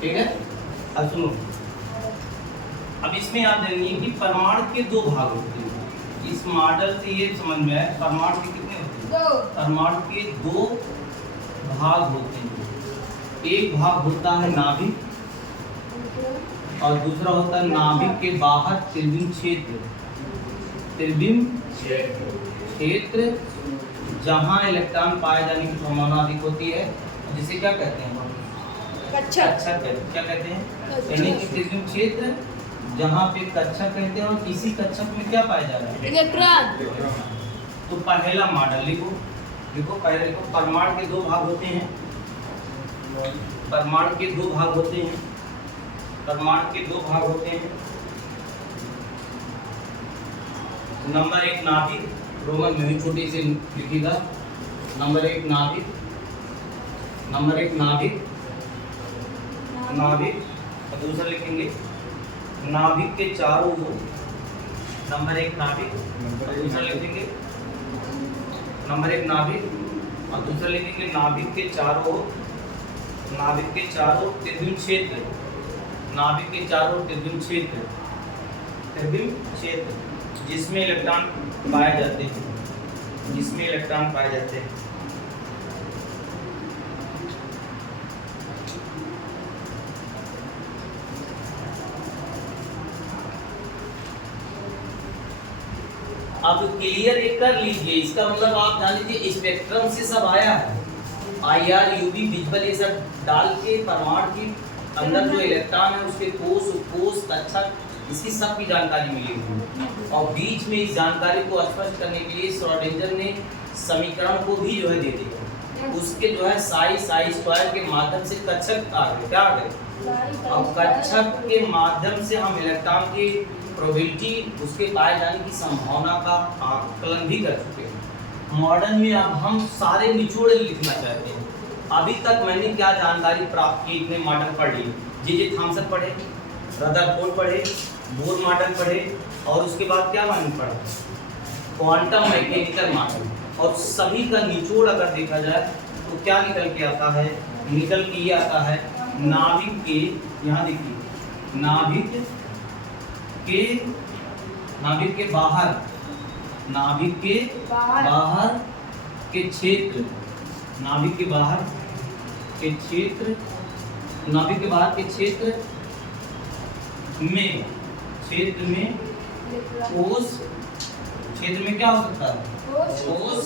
ठीक है। अब सुनो, अब इसमें याद रखिए कि परमाणु के दो भाग होते हैं। इस मॉडल से ये समझ में आए परमाणु के कितने होते हैं? परमाणु के दो भाग होते हैं, एक भाग होता है नाभिक और दूसरा होता है नाभिक के बाहर त्रिविम क्षेत्र, त्रिविम क्षेत्र जहाँ इलेक्ट्रॉन पाए जाने की संभावना अधिक होती है, जिसे क्या कहते हैं? कक्षक। क्या कहते हैं? यानी कि त्रिविम क्षेत्र जहाँ पे कक्षक कहते हैं, और इसी कक्षक में क्या पाया जा रहा है? इलेक्ट्रॉन। तो पहला मॉडल लिखो, लिखो पहले लिखो, परमाणु के दो भाग होते हैं, परमाणु के दो भाग होते हैं, परमाणु के दो भाग होते हैं। नंबर एक नाभिक, रोमन में भी छोटी से लिखिएगा, नंबर एक नाभिक, नंबर एक नाभिक, नाभिक, और दूसरा लिखेंगे नाभिक के चारों ओर, नंबर एक नाभिक, और दूसरा लिखेंगे नंबर एक नाभिक, और दूसरा लिखेंगे नाभिक के चारों ओर, नाभिक के चारों त्रिविम क्षेत्र, नाभिक के चारों त्रिविम क्षेत्र, त्रिविम क्षेत्र जिसमें इलेक्ट्रॉन पाए जाते हैं, जिसमें इलेक्ट्रॉन पाए जाते हैं। अब क्लियर एक कर लीजिए, इसका मतलब आप जान लीजिए स्पेक्ट्रम से सब आया है, IR, UV, विजिबल, ये सब डाल के परमाणु के अंदर जो इलेक्ट्रॉन है उसके कोश, कोश, कक्षक, इसकी सब की जानकारी मिलेगी। और बीच में इस जानकारी को स्पष्ट करने के लिए श्रोडिंगर ने समीकरण को भी जो है दे दिया, उसके जो है साई स्क्वायर के माध्यम से कक्षक आ गए, क्या आ गए? और कक्षक के माध्यम से हम इलेक्ट्रॉन की प्रोबेबिलिटी, उसके पाए जाने की संभावना का आकलन भी कर चुके हैं। मॉडर्न में अब हम सारे निचोड़ लिखना चाहते हैं। अभी तक मैंने क्या जानकारी प्राप्त की, इतने मॉडल पढ़ लिए, जे थॉमसन पढ़े, रदरफोर्ड पढ़े, बोर मॉडल पढ़े, और उसके बाद क्या मालूम पड़ा? क्वांटम मैकेनिकल मॉडल, और सभी का निचोड़ अगर देखा जाए तो क्या निकल के आता है? निकल के ये आता है नाभिक के, यहाँ देखिए, नाभिक के बाहर, नाभिक के बाहर के क्षेत्र, नाभिक के बाहर के क्षेत्र, नाभिक के बाहर के क्षेत्र में कोश, क्षेत्र में क्या हो सकता है? कोश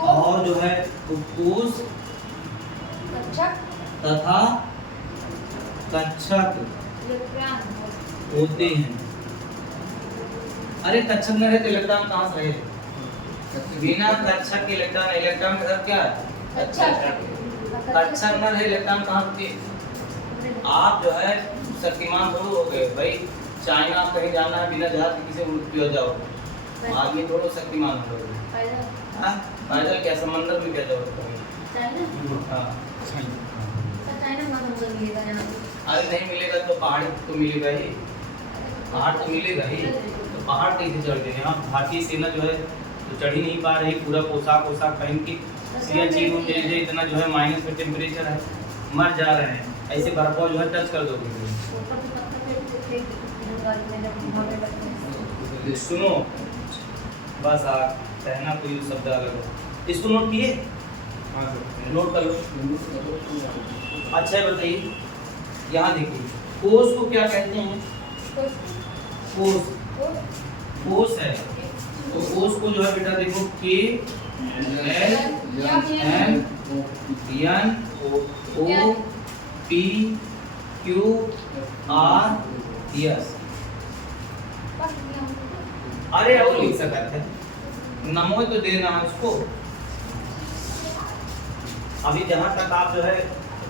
और जो है उपकोश तथा कक्षक होते हैं। अरे कक्षक में रहे तो इलेक्ट्रॉन कहाँ से रहे? बिना कक्षक के इलेक्ट्रॉन, इलेक्ट्रॉन का क्या है? कक्षक न रहे इलेक्ट्रॉन कहाँ होते? आप जो है शक्तिमान थोड़ा हो गए भाई, चाइना कहीं जाना है बिना जहाज के, किसी उड़ हो जाओ, आदमी थोड़ा शक्तिमान हो गए। पैदल क्या, समंदर में क्या जरूरत है? अरे नहीं मिलेगा तो पहाड़ तो मिलेगा ही, पहाड़ तो मिलेगा ही, तो पहाड़ कैसे चढ़ गए? यहाँ भारतीय सेना जो है तो चढ़ ही नहीं पा रही, पूरा पोशाक पहन के, सियाचिन में इतना जो है माइनस में टेम्परेचर है, मर जा रहे हैं। ऐसे बर्फ को जो है टच कर दोगे। सुनो बस आप कहना कोई शब्द अलग हो, इसको नोट किए? नोट कर लो। अच्छा बताइए, यहाँ देखिए कोश को क्या कहते हैं? कोश है, तो कोश को जो है बेटा देखो K L M N O P Q R S। अरे और लिख सकते हैं, नमो तो देना है उसको। अभी जहाँ तक आप जो है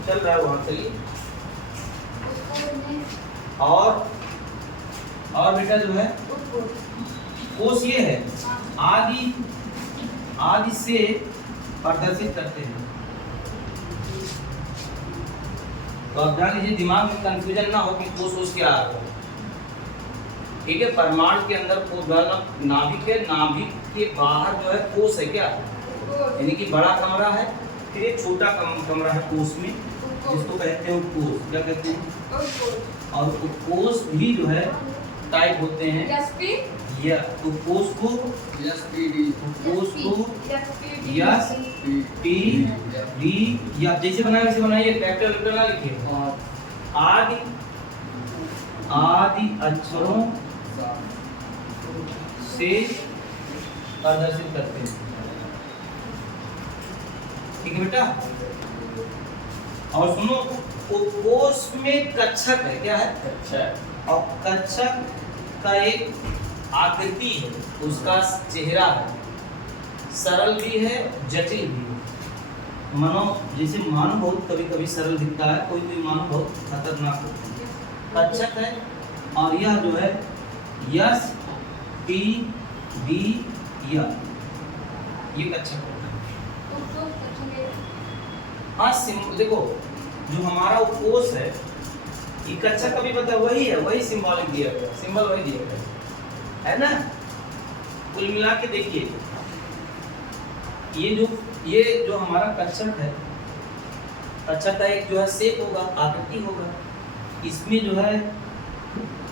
चल रहा है वहाँ चलिए। और बेटा जो है कोश ये है, आदि से प्रदर्शित करते हैं। तो अब ध्यान लीजिए, दिमाग में कंफ्यूजन ना हो कि कोश क्या है। ठीक है, परमाणु के अंदर नाभिक है, नाभिक के बाहर जो है कोश है, क्या यानी कि बड़ा कमरा है, फिर एक छोटा कमरा है कोश में, जिसको कहते हैं उपकोश। क्या कहते हैं? और उपकोश भी जो है टाइप होते हैं, या उपकोश को यस पी डी, या जैसे बनाए वैसे बनाइए, कैपिटल ना लिखिए। आदि अक्षरों से प्रदर्शित करते हैं। ठीक है बेटा, और सुनो, उपकोश में कक्षक है, क्या है? कक्षक। और कक्षक का एक आकृति है, उसका चेहरा है, सरल भी है जटिल भी है। मानो जैसे मानो बहुत कभी कभी सरल दिखता है, कोई कोई मानो बहुत खतरनाक होता है। कक्षक है, और यह जो है यस पी डी या, ये कक्षक होता है। हाँ देखो, जो हमारा उपकोश है, ये कक्षक का भी पता वही है, वही सिंबॉलिक दिया गया, सिंबल वही दिया गया है ना। कुल मिला के देखिए, ये जो हमारा कक्षक है, कक्षक का एक जो है शेप होगा, आकृति होगा। इसमें जो है,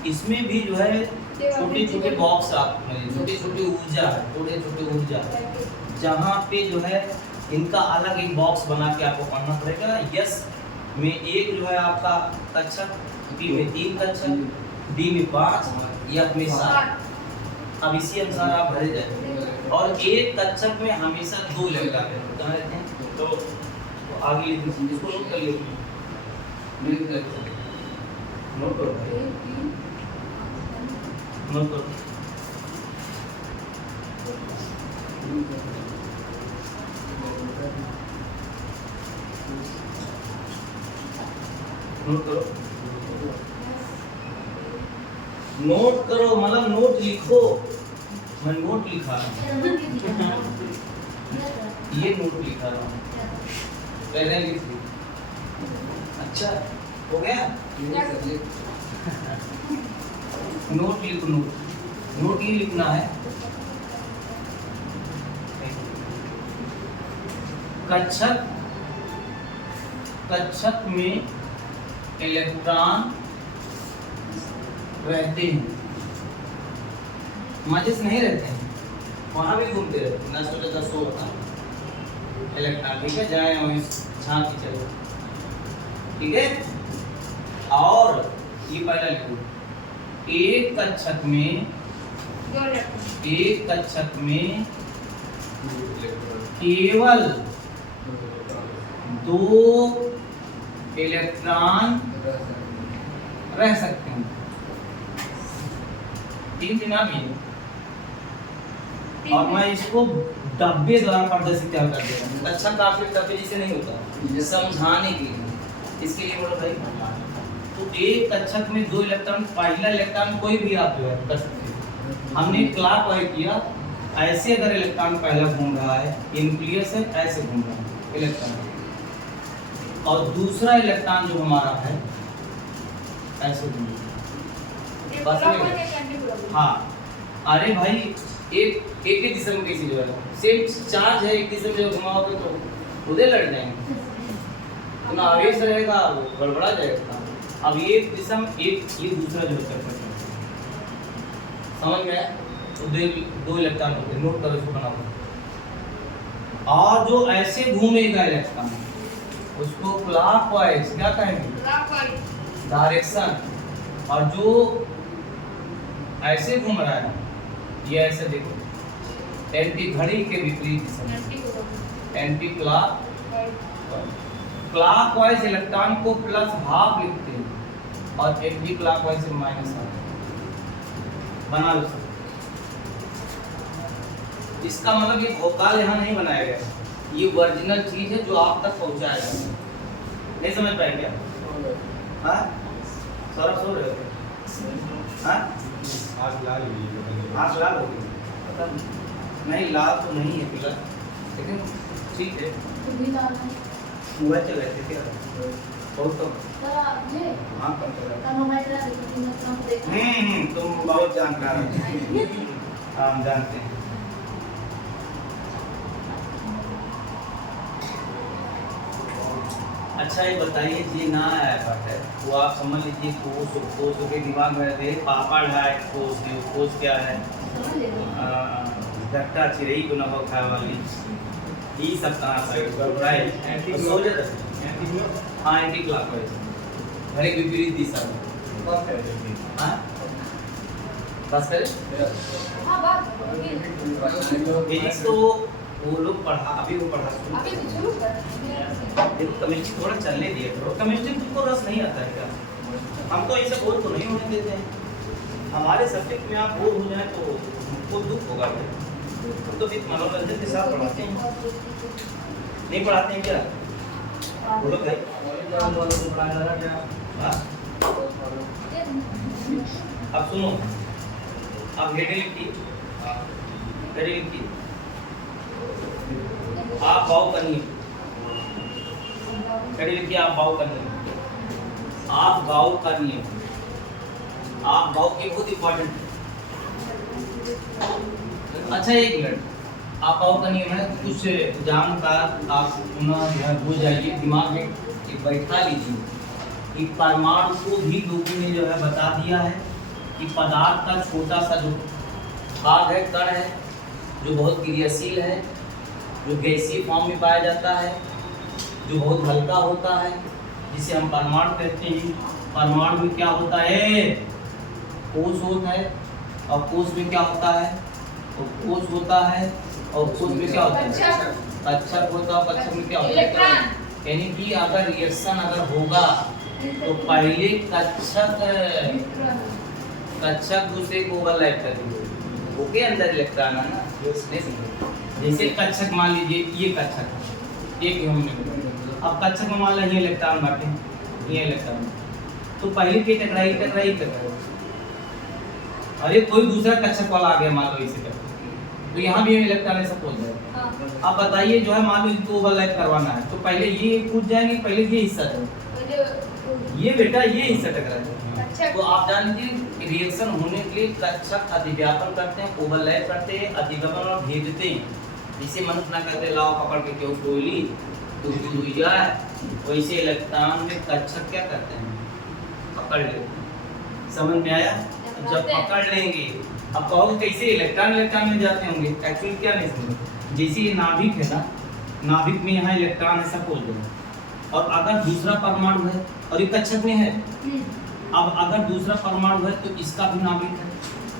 इसमें भी जो है छोटे छोटे बॉक्स, आप छोटे छोटे ऊर्जा है, जहाँ पे जो है इनका अलग एक बॉक्स बना के आपको पढ़ना पड़ेगा। यस में एक जो है आपका कक्षक, पी में 3 कक्षक, डी में 5, एफ में 7। अब इसी अनुसार आप भरे जाएंगे, और एक कक्षक में हमेशा 2 लड़का रहते हैं। तो आगे लिख लीजिए, इसको नोट कर लीजिए, नोट करो, नोट करो। नोट करो, मतलब नोट लिखो। मैं नोट लिखा रहा हूँ, ये नोट लिखा रहा हूँ, पहले लिख ली। अच्छा हो गया? नोट लिखो, नोट ये लिखना है। कक्षक कक्षक में इलेक्ट्रॉन रहते हैं, मजे से नहीं रहते हैं, वहां भी घूमते रहते हैं। 10 होता है इलेक्ट्रॉन, ठीक है, जाए वहीं झांकी चलो, ठीक है। और ये पहला लिखो, एक कक्षक में केवल 2 इलेक्ट्रॉन रह सकते हैं। 3 दिन भी, और मैं इसको डब्बे द्वारा प्रदर्शित कर दे रहा हूँ। अच्छा, काफी डब्बे जिसे नहीं होता, समझाने के लिए, इसके लिए बोलो भाई। तो एक कक्षक में 2 इलेक्ट्रॉन, पहला इलेक्ट्रॉन कोई भी आप जो है कर सकते हैं। हमने क्लॉकवाइज किया, ऐसे अगर इलेक्ट्रॉन पहला घूम रहा है, न्यूक्लियस है, ऐसे घूम रहा है इलेक्ट्रॉन, और दूसरा इलेक्ट्रॉन जो हमारा है ऐसे घूम रहा है। हाँ, अरे भाई एक ही दिशा में कैसे जो है, सेम चार्ज है, एक दिशा में जब घुमाओगे तो उधर लड़ जाएंगे, इतना आवेश रहेगा, वो गड़बड़ा जाएगा। अब एक दिशा में एक, ये दूसरा जो है, समझ में आया? तो 2 इलेक्ट्रॉन होते हैं, नोट करो इसको, बनाओ। और जो ऐसे घूमेगा इलेक्ट्रॉन, उसको क्लॉकवाइज क्या कहेंगे, डायरेक्शन। और जो ऐसे घूम रहा है, ये ऐसे देखो, एंटी घड़ी के विपरीत दिशा, एंटी क्लॉकवाइज इलेक्ट्रॉन को प्लस हाफ लिखते हैं, और एंटी क्लॉकवाइज से माइनस हाफ बना लो। इसका मतलब ये भोकाल यहाँ नहीं बनाया गया, ये ओरिजिनल चीज है जो आप तक पहुँचाया जाए। नहीं समझ पाए क्या? हाँ, सारा सो रहे हो? हाँ, आँख लाल हो गई, पता नहीं, लाल तो नहीं है फिलहाल, लेकिन ठीक है। हुआ चल रहे थे क्या? बहुत तो हाँ, कम चल रहा है। तुम बहुत जानकार हो, हम जानते हैं। अच्छा, ये बताइए, ये ना आया बात है वो आप समझ लीजिए, कोस के दिमाग में रहते हैं, पापड़ है, कोस क्या है, गट्टा चिरई को न हो खाए वाली, ये सब कहाँ से राइट, सो जाता है। हाँ, एंटी क्लॉकवाइज, घड़ी के विपरीत दिशा में। हाँ, बस करें। फिजिक्स तो वो लोग पढ़ा, अभी वो पढ़ा शुरू, देखो केमिस्ट्री थोड़ा चलने दिया करो। केमिस्ट्री तुमको रस नहीं आता है क्या? हम तो इसे बोर तो नहीं होने देते हैं। हमारे सब्जेक्ट में आप बोर हो जाए तो हमको दुख होगा। हम तो एक मनोरंजन के साथ पढ़ाते हैं, नहीं पढ़ाते हैं क्या? बोलो भाई। अब सुनो, अब हेडिंग लिखिए, आप भाव करनी, लिखिए आप भाव करनी, आप भाव करनी, आप भाव की बहुत इंपॉर्टेंट। अच्छा, 1 मिनट, आप भाव करनी है, कुछ जानकार आप भूल जाइए, दिमाग में बैठा लीजिए कि परमाणु को भी लोगों ने जो है बता दिया है कि पदार्थ का छोटा सा जो भाग है, कण है, जो बहुत क्रियाशील है, जो गैसीय फॉर्म में पाया जाता है, जो बहुत हल्का होता है, जिसे हम परमाणु कहते हैं। परमाणु में क्या होता है? कोश होता है, और कोश में क्या होता है? तो कोश होता है, और कोश में क्या होता है? कक्षक होता है, कक्षक में क्या होता है? यानी कि अगर रिएक्शन अगर होगा तो पहले कक्षक दूसरे को ओवरलैप करेंगे, ओके, अंदर इलेक्ट्रॉन है ना, जैसे कक्षक मान लीजिए, ये कक्षक एक हमने, अब कक्षक में मान लीजिए इलेक्ट्रॉन बांटे, ये इलेक्ट्रॉन, तो पहले की टकराई, अरे कोई दूसरा कक्षक वाला आ गया मान लो इसे, तो यहाँ भी इलेक्ट्रॉन ऐसा पहुंच जाएगा। अब बताइए, जो है मान लो इनको ओवरलैप करवाना है, तो पहले ये कूद जाएंगे, पहले ये हिस्सा जाएगा, ये बेटा ये हिस्सा टकराएगा। तो आप जान लीजिए, रिएक्शन होने के लिए कक्षक अधिव्यापन करते हैं, ओवरलैप करते हैं, अधिगमन और भेजते हैं, जिसे मनुष्य ना कहते लाओ पकड़ के क्यों कोयली तो हुई जाए, वैसे इलेक्ट्रॉन में कक्षक क्या करते हैं, पकड़ लेते हैं। समझ में आया? जब पकड़ लेंगे, अब कहोगे कैसे इलेक्ट्रॉन में जाते होंगे, एक्चुअली क्या नहीं समझ। जैसे ये नाभिक है ना, नाभिक में यहाँ इलेक्ट्रॉन है सपोज दो, और अगर दूसरा परमाणु है और ये कक्षक में है, अब अगर दूसरा परमाणु है तो इसका भी नाभिक है,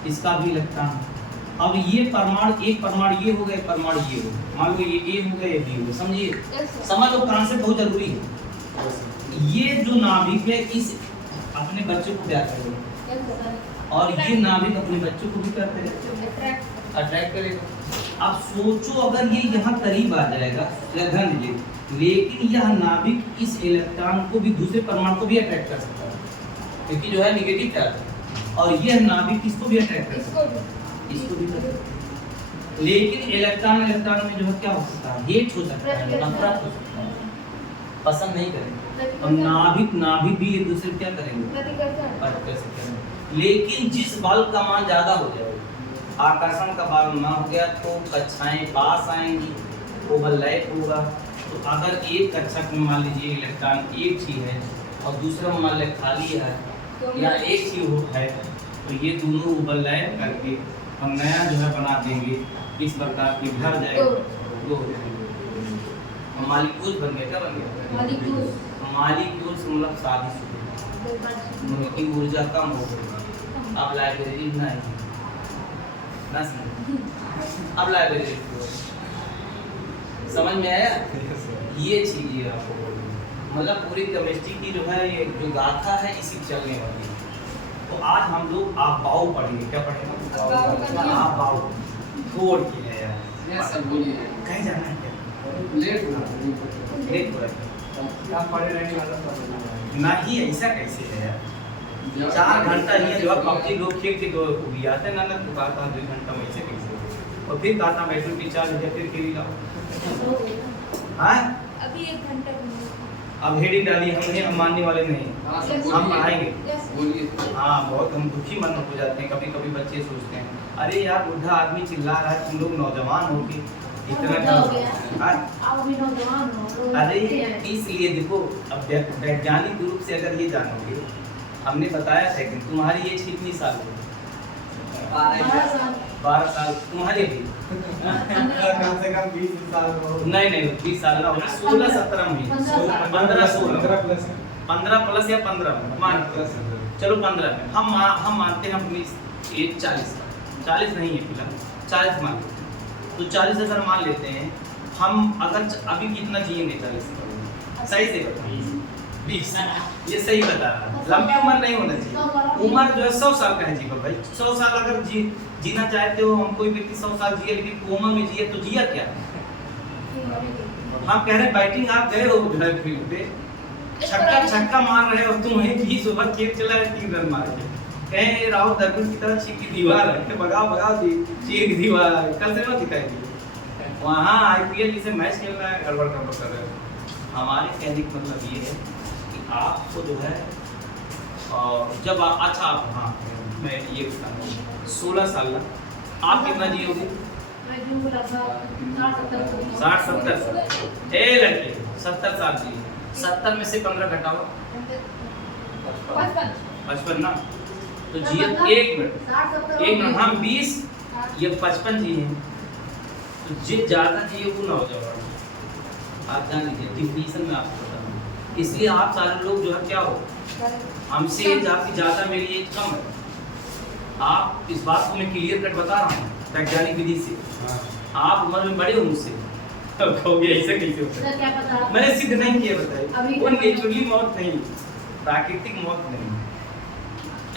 इसका भी इलेक्ट्रॉन है। अब ये परमाणु, एक परमाणु ये हो गए, परमाणु ये हो, मान लो ये ए हो गया, ये बी हो गया, समझिए। समझ लो, कॉन्सेप्ट बहुत जरूरी है। ये जो नाभिक है इस अपने बच्चों को क्या करेगा, और ये नाभिक अपने बच्चों को भी क्या करेगा, अट्रैक्ट करेगा। अब सोचो अगर ये यहाँ करीब आ जाएगा, ध्यान दीजिए, लेकिन यह नाभिक इस इलेक्ट्रॉन को भी दूसरे परमाणु को भी अट्रैक्ट कर सकता है, क्योंकि जो है निगेटिव चार्ज है, और यह नाभिक किसको भी अट्रैक्ट कर सकता है, इसको भी कर सकता है। लेकिन इलेक्ट्रॉन में जो है क्या हो सकता है, हेट हो सकता है, नफरत हो सकता है, पसंद नहीं करेंगे। और नाभिक भी एक दूसरे क्या करेंगे, प्रतिकर कर सकते हैं। लेकिन जिस बल का मान ज्यादा हो जाएगा, आकर्षण का बल ना हो गया तो कक्षाएं पास आएंगी, ओवरलैप होगा। तो अगर एक कक्षक में मान लीजिए इलेक्ट्रॉन एक ही है और दूसरा में मान लीजिए खाली है या एक ही है, तो ये दोनों ओवरलैप करके हम नया जो है बना देंगे, इस प्रकार की भर जाएगा। दो मालिक्यूल बन गया, क्या बन गया, मालिक्यूल से मतलब सादी की ऊर्जा कम हो गई। अब लाइब्रेरी नहीं ना समझ, अब लाइब्रेरी समझ में आया। ये चीज ये आपको मतलब पूरी केमिस्ट्री की जो है ये जो गाथा है इसी चलने वाली है। तो आज हम लोग आप बाऊ पढ़ेंगे, क्या पढ़ेंगे, आप बाऊ छोड़ के है यार, कहीं जाना है क्या, लेट हो रहा है, पढ़े रहेंगे नहीं, ऐसा कैसे है यार, 4 घंटा ये जो है पबजी लोग खेल के दो भी आते हैं ना, तो बात 2 घंटा में ऐसे कैसे, और फिर कहा था बैटरी की चार्ज है फिर खेल लाओ। हाँ अभी 1 घंटा अब हेडिंग डाली हम मानने वाले नहीं, हम पढ़ाएंगे। हाँ बहुत हम दुखी मन हो जाते हैं, कभी कभी बच्चे सोचते हैं अरे यार बुढ़ा आदमी चिल्ला रहा है, तुम लोग नौजवान हो के इतना अरे इसलिए देखो, अब वैज्ञानिक रूप से अगर ये जानोगे, हमने बताया था कि तुम्हारी एज कितनी साल है, 12 साल, तुम्हारी भी कम से कम 20 साल हो, नहीं 20 साल ना होगा, 16-17 में 15 प्लस या 15 मान चलो 15 में हम मानते हैं अपनी एज 40 नहीं है फिलहाल, 40 मान, तो 40 अगर मान लेते हैं हम, अगर अभी कितना जिएंगे 40, सही से बताइए, 20, ये सही बता रहा है, लंबी उम्र नहीं होना चाहिए, उम्र जो है 100 साल का है जीवन भाई, 100 साल अगर जीना चाहते हो, हम कोई व्यक्ति 100 साल जिए लेकिन कोमा में जिए तो जिया क्या, हम कह रहे बैटिंग आप गए हो घर फील्ड पे, छक्का मार रहे हो, तुम्हें 20 ओवर खेल चला है 3 रन मार के, कहीं राहुल द्रविड़ की तरह चीख की दीवार है, भगाओ चीख दीवार कल से मत दिखाएगी, वहाँ IPL जिसे मैच खेल रहा है गड़बड़ कर रहे हो। हमारे कहने का मतलब ये है कि आपको जो है जब आप अच्छा आप, हाँ मैं ये बताऊँ 16 साल का आप कितना जियोगे, 60-70 साल, ए लड़के 70 साल जिए, 70 में से 15 घटाओ 55 ना, तो जिए 1 मिनट हम 20 ये 55 जिए, तो जे ज़्यादा जिए वो नौजवान, आप जान लीजिए डिफिनीशन में आपको बताऊँ, इसलिए आप सारे लोग जो है क्या हो, हमसे एज आपकी ज़्यादा, मेरी एज कम है, आप इस बात को मैं क्लियर कट बता रहा हूँ वैज्ञानिक विधि से, आप उम्र में बड़े हो मुझसे, तब कहोगे ऐसा कैसे होता है, मैंने सिद्ध नहीं किया बताइए, वो नेचुरली मौत नहीं, प्राकृतिक मौत नहीं,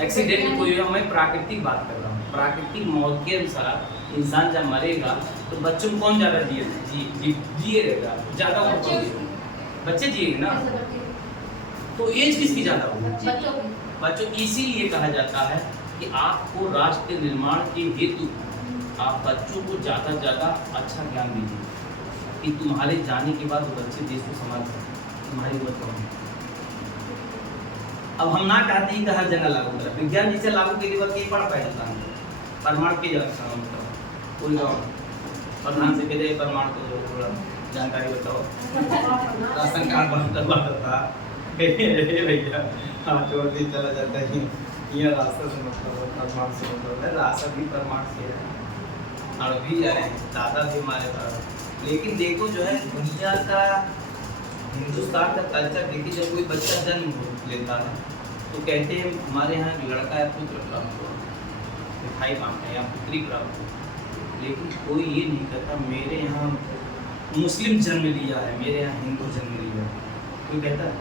एक्सीडेंट कोई, मैं प्राकृतिक बात कर रहा हूँ, प्राकृतिक मौत के अनुसार इंसान जब मरेगा तो बच्चों को कौन ज़्यादा जिए रहेगा, ज़्यादा बच्चे जिएंगे ना, तो एज किसकी ज़्यादा होगी, बच्चों, इसीलिए कहा जाता है कि आपको राष्ट्र निर्माण के हेतु आप बच्चों को ज़्यादा से ज़्यादा अच्छा ज्ञान दीजिए, कि तुम्हारे जाने के बाद वो बच्चे देश को संभाल तुम्हारी उम्र कम है। अब हम ना कहते ही हर जगह लागू करें, विज्ञान जिसे लागू के लिए ये पढ़ पाए परमाणु के जगह कोई प्रधान से कहते प्रमाण को जो थोड़ा जानकारी बताओ, राशन कार्ड बंद करवा था भैया, हाँ छोड़ दी चला जाता है ये राशन से मतलब प्रमाण से मतलब है, राशन भी प्रमाण से है, अरबी आए दादा भी हमारे पास। लेकिन देखो जो है दुनिया का, हिंदुस्तान का कल्चर देखिए, जब कोई बच्चा जन्म लेता है तो कहते हैं हमारे यहाँ एक लड़का है पुत्र प्राप्त हुआ, भाई मांगते हैं या पुत्री प्राप्त हुआ। लेकिन कोई ये नहीं कहता मेरे यहाँ मुस्लिम जन्म लिया है, मेरे यहाँ हिंदू जन्म लिया है, कोई कहता है?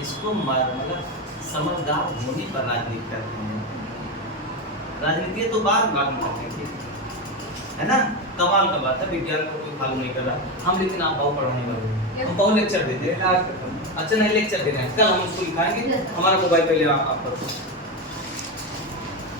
इसको मतलब समझदार होने पर राजनीति करते हैं। राजनीति तो बाद में करते थे, है ना। कमाल का बात है, विज्ञान को कोई फॉलो नहीं कर रहा हम, लेकिन आप पाओ पढ़ाने वाले, हम पाओ लेक्चर देते हैं। अच्छा नहीं लेक्चर दे रहे हैं, कल हम उसको लिखाएंगे, हमारा मोबाइल पहले आप करो।